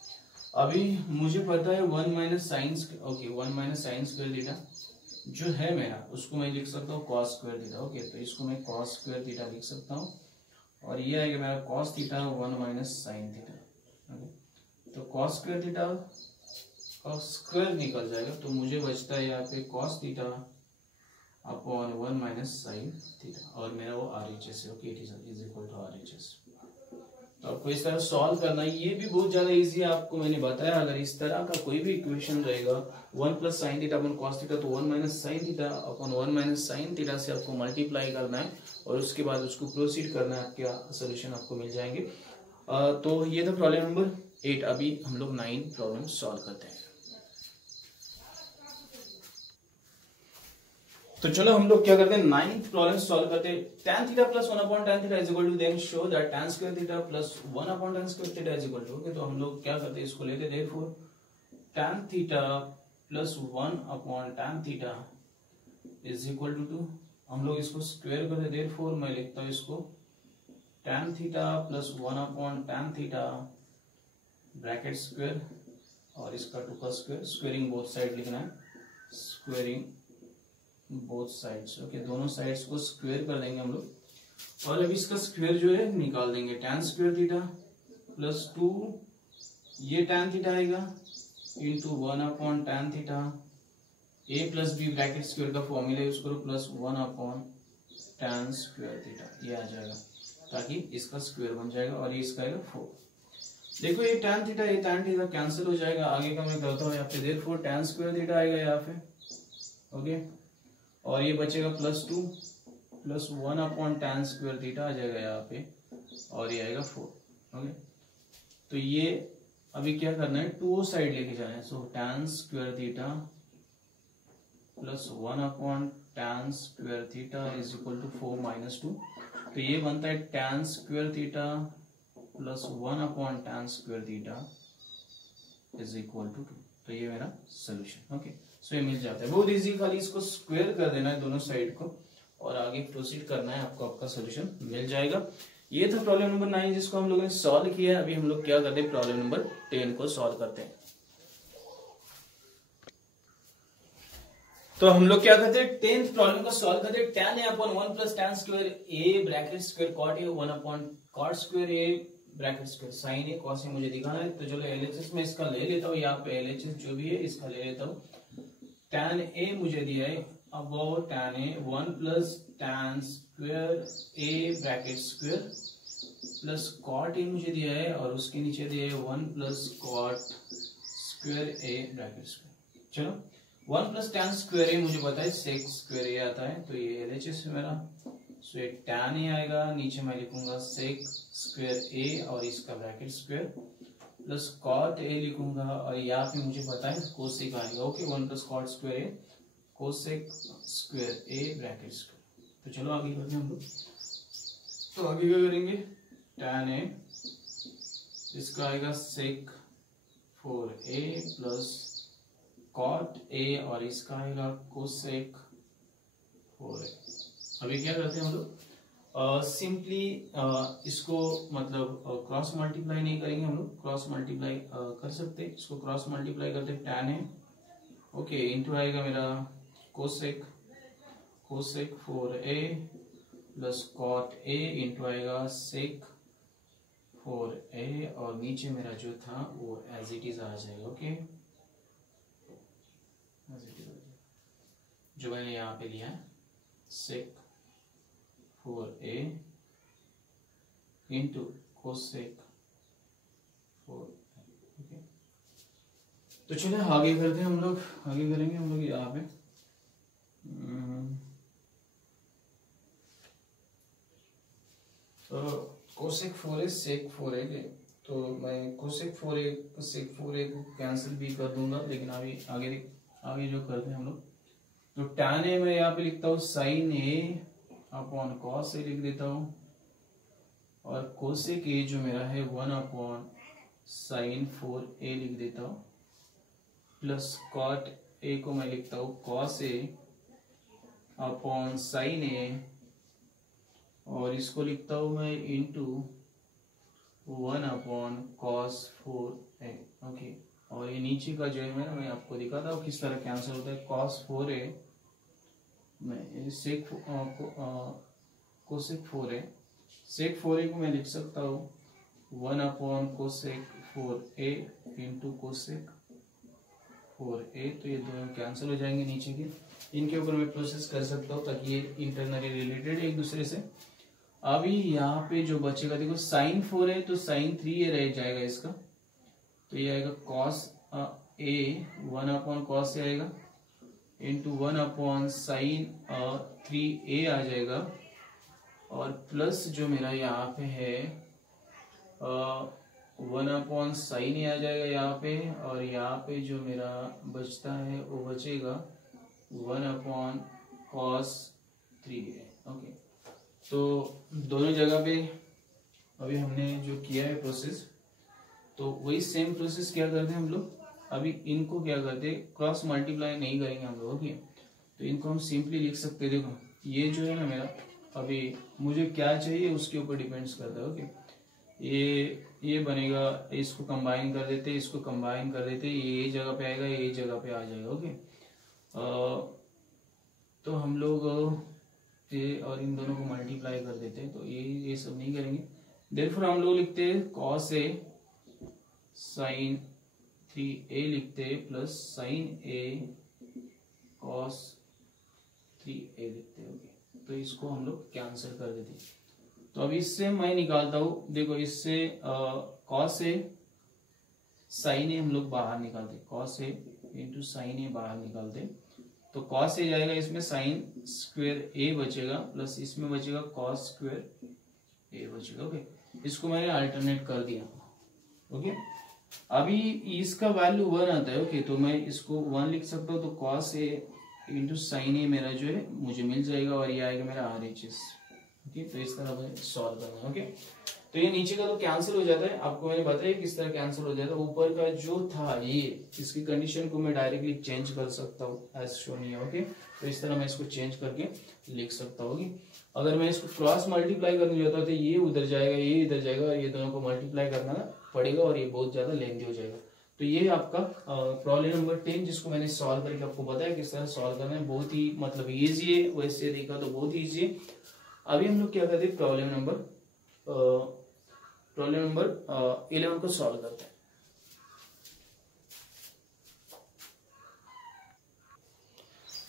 अभी मुझे पता है 1 minus sine, okay 1 minus sine square theta जो है मेरा, उसको मैं लिख सकता हूँ cos स्क्वायर थीटा। ओके, तो इसको मैं cos स्क्वायर थीटा लिख सकता हूँ, और ये आएगा मेरा cos theta 1 minus sine theta. Okay, तो cos स्क्वायर थीटा और स्क्वायर निकल जाएगा, तो मुझे बचता है यहाँ पे cos theta upon 1 minus sine theta, और मेरा वो RHS है। Okay, it is equal to RHS। तो आपको इस तरह सॉल्व करना है, ये भी बहुत ज्यादा इजी है, आपको मैंने बताया। अगर इस तरह का कोई भी इक्वेशन रहेगा 1 plus sine theta upon cos theta, तो 1 minus sine theta upon 1 minus sine theta से आपको मल्टीप्लाई करना है और उसके बाद उसको प्रोसीड करना है, आपका सोल्यूशन आपको मिल जाएंगे। तो ये था प्रॉब्लम नंबर 8। अभी हम लोग 9 प्रॉब्लम सॉल्व करते हैं। तो चलो हम लोग क्या करते हैं, 9th प्रॉब्लम सॉल्व करते हैं। tan theta plus 1 upon tan theta is equal to, then show that tan square theta plus 1 upon tan square theta is equal to. Okay, तो हम लोग क्या करते हैं, इसको लेते हैं, therefore tan theta plus 1 upon tan theta is equal to, हम लोग इसको स्क्वायर करते हैं, देयरफॉर मैं लिखता हूँ इसको tan theta plus 1 upon tan theta bracket square और इसका 2 का स्क्वायर, स्क्वायरिंग बोथ साइड लिखना है, स्क्वायरिंग बोथ साइड्स। ओके, दोनों साइड्स को स्क्वायर कर देंगे हम लोग, और अभी इसका स्क्वायर जो है निकाल देंगे, tan स्क्वायर थीटा प्लस 2 ये tan थीटा आएगा into 1 upon tan theta, a plus B bracket square का फॉर्मूला यूज करो, plus 1 upon tan square theta, ये आ जाएगा, ताकि इसका स्क्वायर बन जाएगा, और ये इसका आएगा 4। देखो ये tan थीटा कैंसिल हो जाएगा, आगे का मैं करता हूँ यहाँ पे, देयरफॉर tan स्क्वायर थीटा आएगा यहाँ पे। ओके, और ये बचेगा plus 2 plus 1 upon tan square theta आ जाएगा यहाँ पे, और ये आएगा 4। ओके, तो ये अभी क्या करना है, 2 साइड लेके जाना है, so tan square theta plus 1 upon tan square theta is equal to 4 minus 2, तो ये बनता है tan square theta plus 1 upon tan square theta is equal to 2, तो ये मेरा सोल्यूशन। ओके, सो ये मिल जाता है, बहुत इजी, खाली इसको स्क्वायर कर देना है दोनों साइड को और आगे प्रोसीड करना है, आपको आपका सोल्यूशन मिल जाएगा। ये था प्रॉब्लम नंबर 9 जिसको हम लोगों ने सॉल्व किया है। अभी हम लोग क्या करते हैं, प्रॉब्लम नंबर 10 को सॉल्व करते हैं। तो हम लोग क्या करते हैं, 10th प्रॉब्लम को सॉल्व करते हैं। tan a upon 1 plus tan square a bracket square cot a 1 upon cot square a bracket square sin a cos a मुझे दिखाना है। तो चलो LHS में इसका ले लेता हूँ, यहाँ पे LHS जो भी है इसका ले लेता हूँ। tan a मुझे दिया है about tan a 1 plus tan square a bracket square plus cot a मुझे दिया है, और उसके नीचे दिया है 1 plus cot square a bracket square. चलो 1 प्लस tan स्क्वायर a मुझे पता है sec स्क्वायर a आता है, तो ये LHS है मेरा, सो ये tan a आएगा, नीचे मैं लिखूंगा sec स्क्वायर a और इसका bracket square plus cot a लिखूंगा, और यहाँ पे मुझे पता है cosec आएगा। Okay, 1 plus cot square a cosec square a bracket square. तो चलो आगे करते हैं हम लोग, तो आगे क्या करेंगे, tan a इसका आएगा sec 4a plus cot a और इसका आएगा cosec 4a। अभी क्या करते हैं हम लोग, सिंपली इसको मतलब क्रॉस मल्टीप्लाई नहीं करेंगे हम लोग, क्रॉस मल्टीप्लाई कर सकते हैं। इसको क्रॉस मल्टीप्लाई करते tan है, ओके, इंटू आएगा मेरा cosec 4a plus cot a into आएगा सेक 4a, और नीचे मेरा जो था वो एज इट इज आ जाएगा, ओके, जो मैंने यहाँ पे लिया है सेक 4a into cosec 4a, okay. तो चलिए आगे करते हैं हम लोग, आगे करेंगे हम लोग यहाँ पे तो कोसेक 4a सेक 4a के, तो मैं कोसेक 4a सेक 4a को कैंसिल भी कर दूंगा, लेकिन अभी आगे जो करते हैं हम लोग, तो tan a मैं यहाँ पे लिखता हूँ sine a upon cos a लिख देता हूँ, और कोसेक a जो मेरा है 1 अपॉन साइन 4a लिख देता हूँ, प्लस कॉट a को मैं लिखता हूँ cos a upon sine a, और इसको लिखता हूँ मैं into 1 upon cos 4a, okay. और ये नीचे का जो है मैं आपको दिखाता हूँ किस तरह कैंसिल होता है। कॉस 4a मैं सेक कोसेक 4a, सेक 4a को मैं लिख सकता हूँ 1 upon cosec 4a into cosec 4a, तो ये दोनों कैंसिल हो जाएंगे नीचे के, इनके ऊपर मैं प्रोसेस कर सकता हूँ ताकि ये इंटरनली रिलेटेड है एक दूसरे से। अभी यहाँ पे जो बचेगा देखो साइन 4 है तो साइन 3a रह जाएगा इसका, तो ये आएगा cos a 1 upon cos a आएगा इंटू 1 अपॉन साइन 3a आ जाएगा, और प्लस जो मेरा यहाँ पे है 1 अपॉन साइन a आ जाएगा यहाँ पे, और यहाँ पे जो मेरा बचता है वो बचेगा 1 अपॉन कॉस 3a, ओके। तो दोनों जगह पे अभी हमने जो किया है प्रोसेस, तो वही सेम प्रोसेस क्या करते हैं हम लोग, अभी इनको क्या करते हैं क्रॉस मल्टीप्लाई नहीं करेंगे हम लोग, ओके। तो इनको हम सिंपली लिख सकते हैं, देखो ये जो है ना मेरा, अभी मुझे क्या चाहिए उसके ऊपर डिपेंड्स करता है, ओके। ये बनेगा, इसको कंबाइन कर देते, इसको कंबाइन कर देते, ये जगह पे आएगा, ये जगह पे आ जाएगा, ओके। तो हम लोग ये और इन दोनों को मल्टीप्लाई कर देते हैं, तो ये सब नहीं करेंगे। देयरफॉर हम लोग लिखते हैं कॉस a साइन 3a लिखते हैं plus sign a cos 3a लिखते हैं, ओके। तो इसको हम लोग कैंसिल कर देते हैं। तो अब इससे मैं निकालता हूं, देखो इससे कॉस a साइन a हम लोग बाहर निकालते, cos a into sine a बाहर निकालते, तो कॉस a जाएगा, इसमें साइन स्क्वायर a बचेगा, प्लस इसमें बचेगा कॉस स्क्वायर a बचेगा, ओके। इसको मैंने अल्टरनेट कर दिया, ओके। अभी इसका वैल्यू 1 आता है, ओके, तो मैं इसको 1 लिख सकता हूँ, तो cos a into sine a मेरा जो है मुझे मिल जाएगा, और ये आएगा मेरा RHS, ओके। तो इस तरह मैं सॉल्व करना है, ओके। तो ये नीचे का तो कैंसिल हो जाता है, आपको मैंने बताया किस तरह कैंसिल हो जाता है। ऊपर का जो था ये, इसकी कंडीशन को मैं डायरेक्टली चेंज कर सकता हूँ एज शोन हियर, ओके। तो इस तरह मैं इसको चेंज करके लिख सकता हूँ। अगर मैं इसको क्रॉस मल्टीप्लाई करने जाता हूँ तो ये उधर जाएगा, ये इधर जाएगा, और ये दोनों को मल्टीप्लाई करना पड़ेगा, और ये बहुत ज्यादा लेंथी हो जाएगा। तो ये आपका प्रॉब्लम नंबर 10, जिसको मैंने सॉल्व करके आपको बताया किस तरह सॉल्व करना है। बहुत ही मतलब इजी है, वैसे देखा तो बहुत ईजी है। अभी हम लोग क्या करते हैं, प्रॉब्लम नंबर 11 को सॉल्व करते हैं।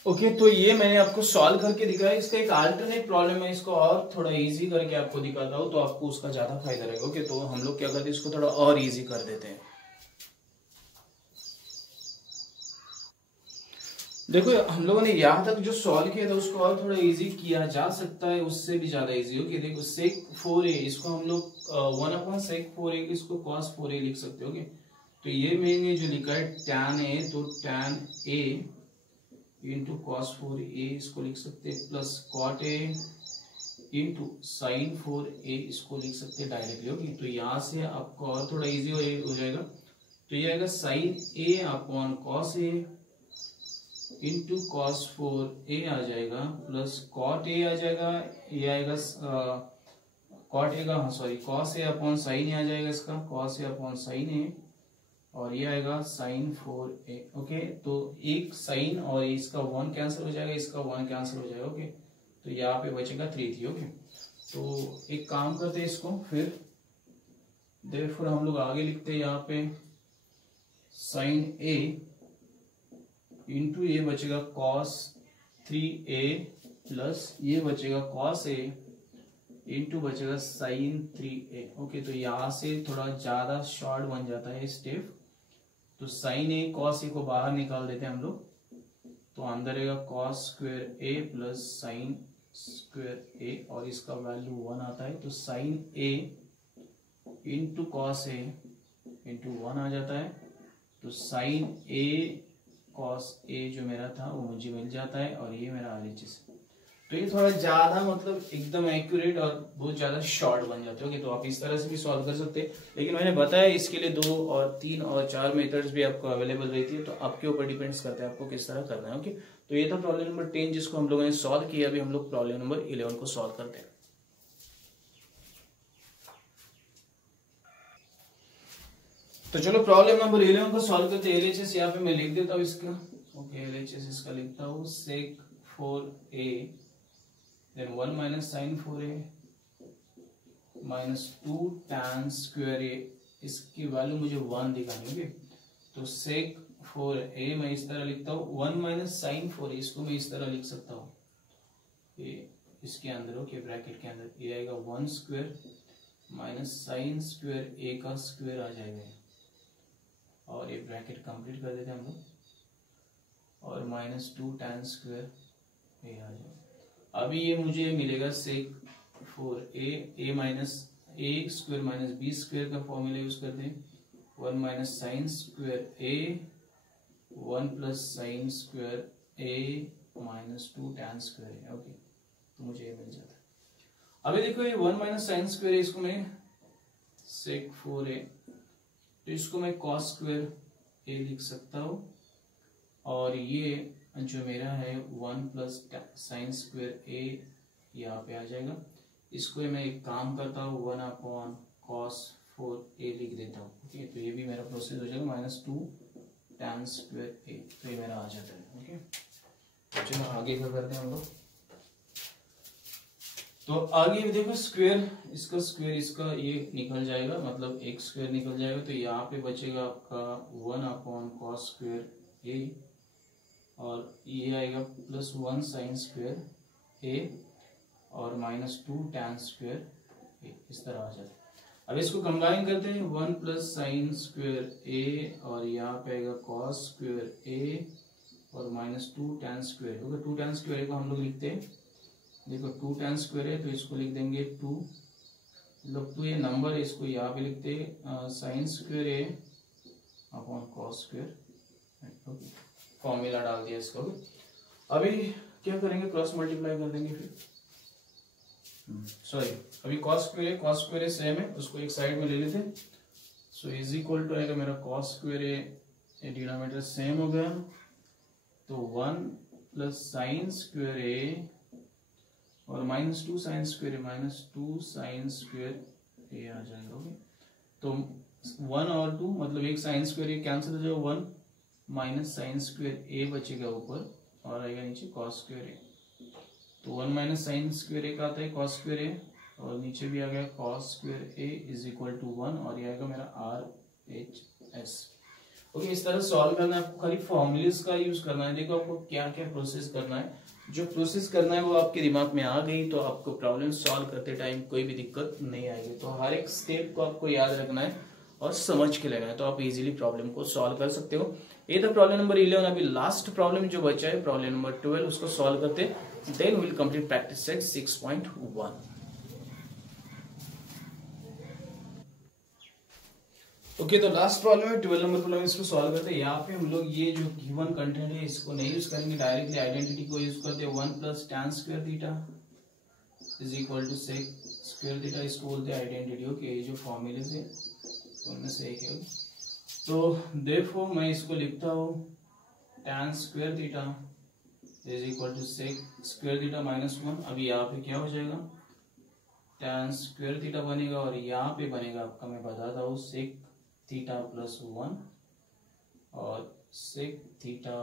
ओके, तो ये मैंने आपको सॉल्व करके दिखाया। इसका एक अल्टरनेट प्रॉब्लम है, इसको और थोड़ा इजी करके आपको दिखाता हूँ, तो आपको उसका ज्यादा फायदा रहेगा। ओके, तो हम लोग क्या करते हैं, इसको थोड़ा और इजी कर देते हैं। देखो हम लोगों ने यहाँ तक जो सॉल्व किया था उसको और थोड़ा इजी किया जा सकता है, उससे भी ज्यादा इजी हो। कि देखो सेक 4a, इसको हम लोग 1 अपॉन सेक 4a, इसको cos 4a लिख सकते हो। तो ये मैंने जो लिखा है tan a, तो tan a into cos 4a इसको लिख सकते हैं, plus cot a into sine 4a इसको लिख सकते हैं डायरेक्टली। ओके, तो यहाँ से आपको और थोड़ा इजी हो जाएगा। तो ये आएगा sine a upon cos a into cos 4a आ जाएगा प्लस कॉट ए आ जाएगा, ये आएगा कॉट ए का, sorry cos A upon sine ए आ जाएगा, इसका कॉस ए अपॉन साइन ए, और ये आएगा साइन 4a। ओके, तो एक साइन और इसका 1 कैंसिल हो जाएगा, इसका 1 कैंसिल हो जाएगा। ओके, तो यहाँ पे बचेगा 3। ओके, तो एक काम करते हैं इसको, फिर देयरफॉर हम लोग आगे लिखते हैं यहाँ पे साइन a इंटू ये बचेगा कॉस 3a प्लस ये बचेगा कॉस a इंटू बचेगा साइन 3a। ओके, तो यहां से थोड़ा ज्यादा शॉर्ट बन जाता है स्टेप, तो साइन a कॉस a को बाहर निकाल देते हैं हम लोग, तो अंदर रहेगा cos square a plus sine square a, और इसका वैल्यू 1 आता है, तो sine a into cos a into 1 आ जाता है, तो साइन a कॉस a जो मेरा था वो मुझे मिल जाता है, और ये मेरा RHS है। तो ये थोड़ा ज्यादा मतलब एकदम एक्यूरेट और बहुत ज्यादा शॉर्ट बन जाते हो, तो आप इस तरह से भी सॉल्व कर सकते हैं, लेकिन मैंने बताया इसके लिए 2 और 3 और 4 मेथड्स भी आपको अवेलेबल रहती है, तो आपके ऊपर डिपेंड्स करता है आपको किस तरह करना है। ओके, तो ये था प्रॉब्लम नंबर 10 जिसको हम लोगों ने सॉल्व किया। अभी हम लोग प्रॉब्लम नंबर 11 को सॉल्व करते हैं। तो चलो प्रॉब्लम नंबर 11 को सॉल्व करते हैं। LHS यहाँ पे मैं लिख देता हूँ इसका। ओके, LHS इसका लिखता हूँ sec 4a then 1 minus sin 4a minus 2 tan square a, इसकी वैल्यू मुझे 1 दिखानी होगी, तो sec 4a मैं इस तरह लिखता हूँ, 1 minus sin 4a इसको मैं इस तरह लिख सकता हूँ, ये इसके अंदर, ओके ब्रैकेट के अंदर ये आएगा 1 square minus sine square a का स्क्वायर आ जाएगा, और ये ब्रैकेट कंप्लीट कर देते हैं हम लोग, और माइनस 2 tan स्क्वायर a आ जाएगा। अभी ये मुझे मिलेगा sec 4a minus a square minus b square का फॉर्मूला यूज करते हैं, 1 minus sine square a 1 plus sine square a minus 2 tan square a। Okay, तो मुझे ये मिल जाता है। अभी देखो ये 1 माइनस साइन स्क्वायर इसको मैं sec 4a, तो इसको मैं cos स्क्वायर a लिख सकता हूँ, और ये जो मेरा है 1 प्लस साइन स्क्वायर a यहाँ पे आ जाएगा, इसको मैं एक काम करता हूँ 1 अपॉन कॉस 4a लिख देता हूँ। ओके, तो ये भी मेरा प्रोसेस हो जाएगा माइनस 2 tan स्क्वायर a, तो ये मेरा आ जाता है। ओके, तो चलो आगे क्या करते हैं हम लोग। तो आगे देखो स्क्वायर, इसका स्क्वायर इसका ये निकल जाएगा, मतलब एक स्क्वायर निकल जाएगा, तो यहाँ पे बचेगा आपका 1 अपॉन कॉस स्क्वायर a, और ये आएगा प्लस 1 साइन स्क्वायर a और माइनस 2 tan स्क्वायर a, इस तरह आ जाता है। अब इसको कंबाइन करते हैं, 1 प्लस साइन स्क्वायर a और यहाँ पे आएगा कॉस स्क्वायर a और माइनस 2 tan स्क्वायर, क्योंकि 2 tan स्क्वायर को हम लोग लिखते हैं, देखो 2 tan स्क्वायर है तो इसको लिख देंगे 2, मतलब 2 ये नंबर है, इसको यहाँ पे लिखते हैं sine square a upon cos square, formula डाल दिया इसको। अभी क्या करेंगे, क्रॉस मल्टीप्लाई कर देंगे फिर, सॉरी अभी कॉस स्क्वायर सेम है, उसको एक साइड में ले लेते हैं, सो इज इक्वल टू आएगा मेरा कॉस स्क्वायर ए, डिनोमिनेटर सेम हो गया, तो 1 प्लस साइन स्क्वायर ए और माइनस 2 साइन स्क्वायर ए, माइनस 2 साइन स्क्वायर ए आ जाएगा। ओके, तो 1 और 2 मतलब एक साइन स्क्वायर ए कैंसिल हो जाएगा, 1 माइनस साइन स्क्वायर ए बचेगा ऊपर, और आएगा नीचे कॉस स्क्वायर ए, तो 1 माइनस साइन स्क्वायर ए का आता है कॉस स्क्वायर ए, और नीचे भी आ गया cos square A is equal to 1, और ये आएगा मेरा RHS। ओके, इस तरह सॉल्व करना है आपको, खाली फॉर्मूलेस का यूज करना है। देखो आपको क्या क्या प्रोसेस करना है, जो प्रोसेस करना है वो आपके दिमाग में आ गई तो आपको प्रॉब्लम सॉल्व करते टाइम कोई भी दिक्कत नहीं आएगी। तो हर एक स्टेप को आपको याद रखना है और समझ के लगाना है, तो आप इजीली प्रॉब्लम को सॉल्व कर सकते हो। ये था प्रॉब्लम नंबर 11। अभी लास्ट प्रॉब्लम जो बचा है प्रॉब्लम नंबर 12, उसको सॉल्व करते, then will complete practice set 6.1। Okay, तो लास्ट प्रॉब्लम है 12 नंबर प्रॉब्लम, इसको सॉल्व करते हैं। यहाँ पे हम लोग ये जो गिवन कंटेंट है इसको नहीं यूज करेंगे, डायरेक्टली आइडेंटिटी को यूज करते हैं। 1 plus tan square theta is equal to sec square theta, इसको बोलते हैं आइडेंटिटी। ओके, ये जो फॉर्मूले से उनमें से एक है। तो देखो मैं इसको लिखता हूँ tan square theta is equal to sec square theta minus 1। अभी यहाँ पे क्या हो जाएगा, tan स्क्वायर थीटा बनेगा और यहाँ पे बनेगा आपका, मैं बताता हूँ, सेक थीटा प्लस 1 और सेक थीटा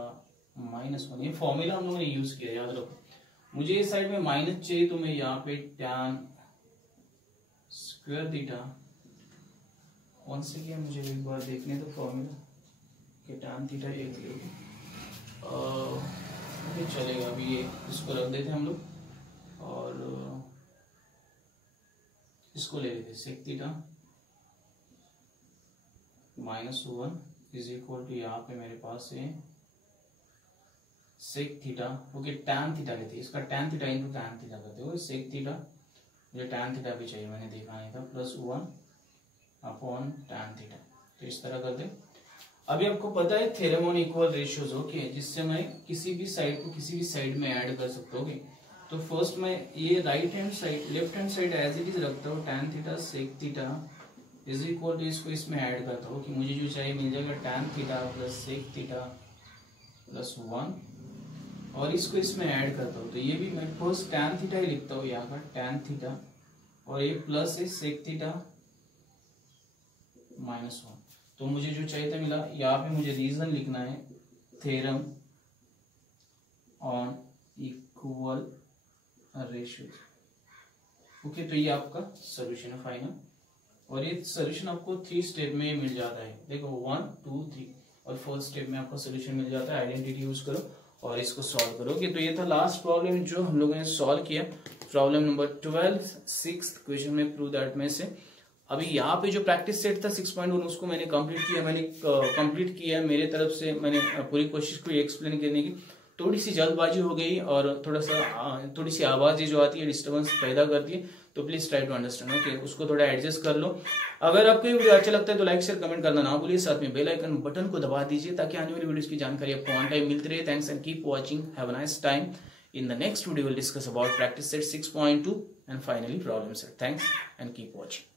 माइनस 1। ये फॉर्मूला हम लोगों ने यूज किया, याद रखो। मुझे इस साइड में माइनस चाहिए तो मैं यहाँ पे tan square theta, once again मुझे एक बार देखने दो फॉर्मूला कि tan थीटा एक चलेगा। अभी ये इसको रख देते हम लोग और इसको ले लेते sec theta minus 1 is equal to, यहाँ पे मेरे पास है sec theta, okay tan theta लेते हैं, इसका tan theta into tan theta करते हो, सेक थीटा, मुझे tan थीटा भी चाहिए, मैंने देखा नहीं था, प्लस 1 अपॉन tan थीटा। तो इस तरह करते। अभी आपको पता है theorem on equal ratios, okay, जिससे मैं किसी भी साइड को किसी भी साइड में ऐड कर सकता हूँ, ओके। तो फर्स्ट मैं ये right hand side left hand side as it is रखता हूँ, tan theta sec theta is equal to, इसको इसमें ऐड करता हूँ कि मुझे जो चाहिए मिल जाएगा tan theta plus sec theta plus 1 और इसको इसमें ऐड करता हूँ। तो ये भी मैं फर्स्ट tan थीटा ही लिखता हूँ यहाँ का, tan थीटा, और ये प्लस है सेक थीटा माइनस 1। तो मुझे जो चाहिए था मिला। यहाँ पे मुझे रीजन लिखना है, theorem on equal ratios, okay. तो ये आपका सॉल्यूशन है फाइनल, और ये सॉल्यूशन आपको 3 स्टेप में मिल जाता है, देखो 1 2 3, और 4th स्टेप में आपका सॉल्यूशन मिल जाता है। आइडेंटिटी यूज करो और इसको सॉल्व करो, ओके। तो ये था लास्ट प्रॉब्लम जो हम लोगों ने सॉल्व किया, प्रॉब्लम नंबर 12, 6th क्वेश्चन में प्रूव दैट में से। अभी यहाँ पे जो प्रैक्टिस सेट था 6.1 उसको मैंने कंप्लीट किया, मेरे तरफ से मैंने पूरी कोशिश की एक्सप्लेन करने की। थोड़ी सी जल्दबाजी हो गई और थोड़ी सी आवाज जो आती है डिस्टर्बेंस पैदा करती है, तो please try to understand, okay. उसको थोड़ा एडजस्ट कर लो। अगर आपको ये वीडियो अच्छा लगता है तो लाइक शेयर कमेंट करना ना भूलिए, साथ में बेल आइकन बटन को दबा दीजिए ताकि आने वाली वीडियोस की जानकारी आपको ऑन टाइम मिलती रहे। Thanks and keep watching, have a nice time. In the next video, we'll discuss about practice set 6.2 and finally problem set. Thanks and keep watching.